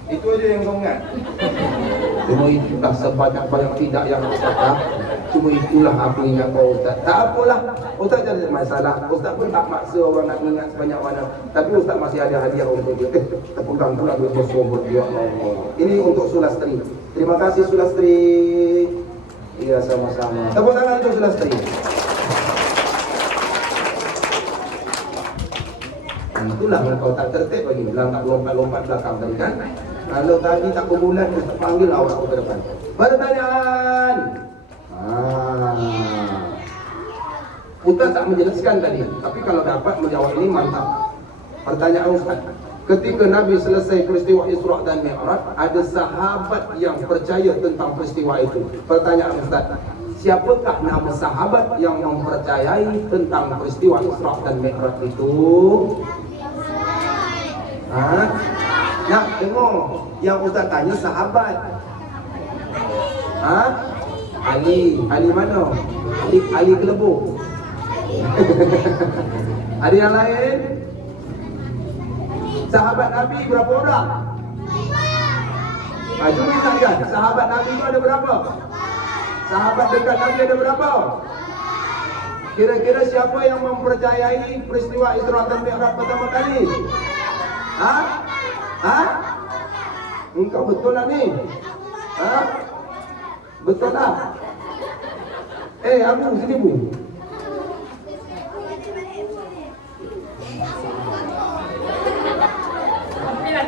Itu aja yang kau ingat? Cuma itulah sebanyak-banyak tidak yang Ustaz tak. Cuma itulah aku ingat kau Ustaz. Tak apalah, Ustaz tak ada masalah. Ustaz pun tak maksa orang nak ingat sebanyak mana. Tapi Ustaz masih ada hadiah untuk dia. Terpegang pula duit besar buat dia. Ini untuk Sulastri. Terima kasih Sulastri. Iya sama-sama. Tepuk tangan untuk Sulastri. Itulah kau tak tertib lagi. Bilang tak lompat-lompat belakang tadi kan. Kalau tadi tak berbulan, Ustaz panggil awak ke depan. Pertanyaan. Ustaz tak menjelaskan tadi, tapi kalau dapat menjawab ini mantap. Pertanyaan Ustaz. Ketika Nabi selesai peristiwa Isra dan Mi'raj, ada sahabat yang percaya tentang peristiwa itu. Pertanyaan Ustaz, siapakah nama sahabat yang mempercayai tentang peristiwa Isra dan Mi'raj itu? Nak dengar yang Ustaz tanya sahabat. Ali mana? Ali Kelebu. Ada yang lain? Sahabat Nabi berapa orang? Cuma ingatkan, sahabat Nabi itu ada berapa? Sahabat dekat Nabi ada berapa? Kira-kira siapa yang mempercayai peristiwa Isra dan Mi'raj pertama kali? Engkau betul lah ni? Betul lah? Abu sini bu.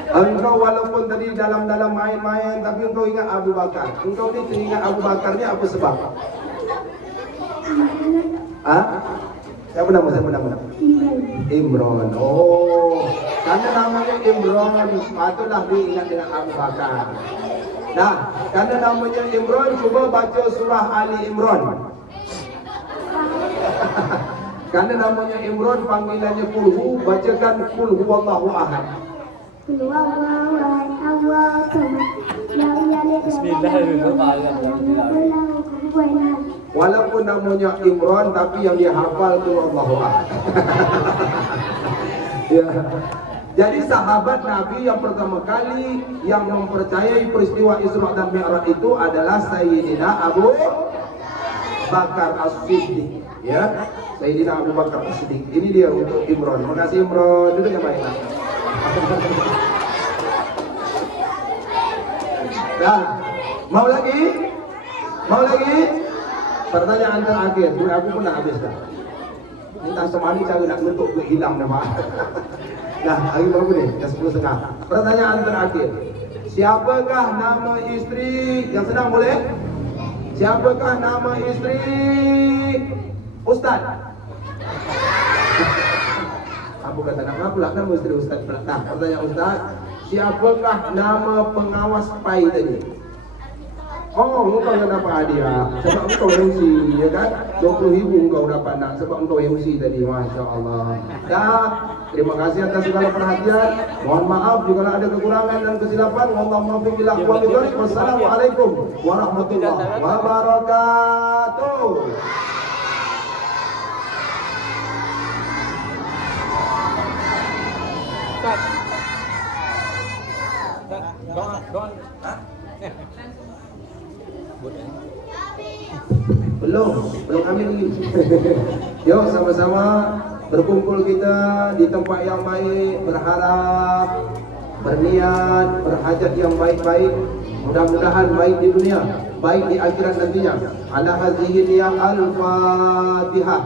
Engkau walaupun tadi dalam main-main, tapi engkau ingat Abu Bakar. Engkau ni teringat Abu Bakar ni apa sebab? Siapa nama? Imran. Oh, karena namanya Imran, patutlah diingat dengan Abu Bakar. Nah, karena namanya Imran, cuba baca surah Ali Imran. Karena namanya Imran, panggilannya kulhu, bacakan kulhu wallahu ahad. Walaupun namanya Imran, tapi yang dia hafal itu Allahu Ahad. Ya. Jadi sahabat Nabi yang pertama kali yang mempercayai peristiwa Isra dan Mi'raj itu adalah Sayyidina Abu Bakar As-Siddiq. Ya, Sayyidina Abu Bakar As-Siddiq. Ini dia untuk Imran. Terima kasih Imran. Duduk yang baik. Dah, mau lagi? Pertanyaan terakhir, aku pun dah habis dah. Entah semani cara nak nutup ke hilang nama. Nah, hari berapa ni? Dah 10.30. Pertanyaan terakhir. Siapakah nama isteri yang senang boleh? Siapakah nama isteri Ustaz? Apa kata nama pula nama isteri Ustaz pula? Nah, pertanyaan Ustaz. Siapakah nama pengawas PAI tadi? Oh, engkau yang dapat hadiah. Sebab engkau MC, ya kan? 20,000 engkau dapat nak. Sebab engkau MC tadi, Masya Allah. Dah, terima kasih atas segala perhatian. Mohon maaf jika ada kekurangan dan kesilapan. Wassalamualaikum warahmatullahi wabarakatuh. Belum ambil lagi. Yuk sama-sama berkumpul kita di tempat yang baik, berharap, berniat, berhajat yang baik-baik. Mudah-mudahan baik di dunia, baik di akhirat nantinya. Ala hazihi niyah al-Fatihah.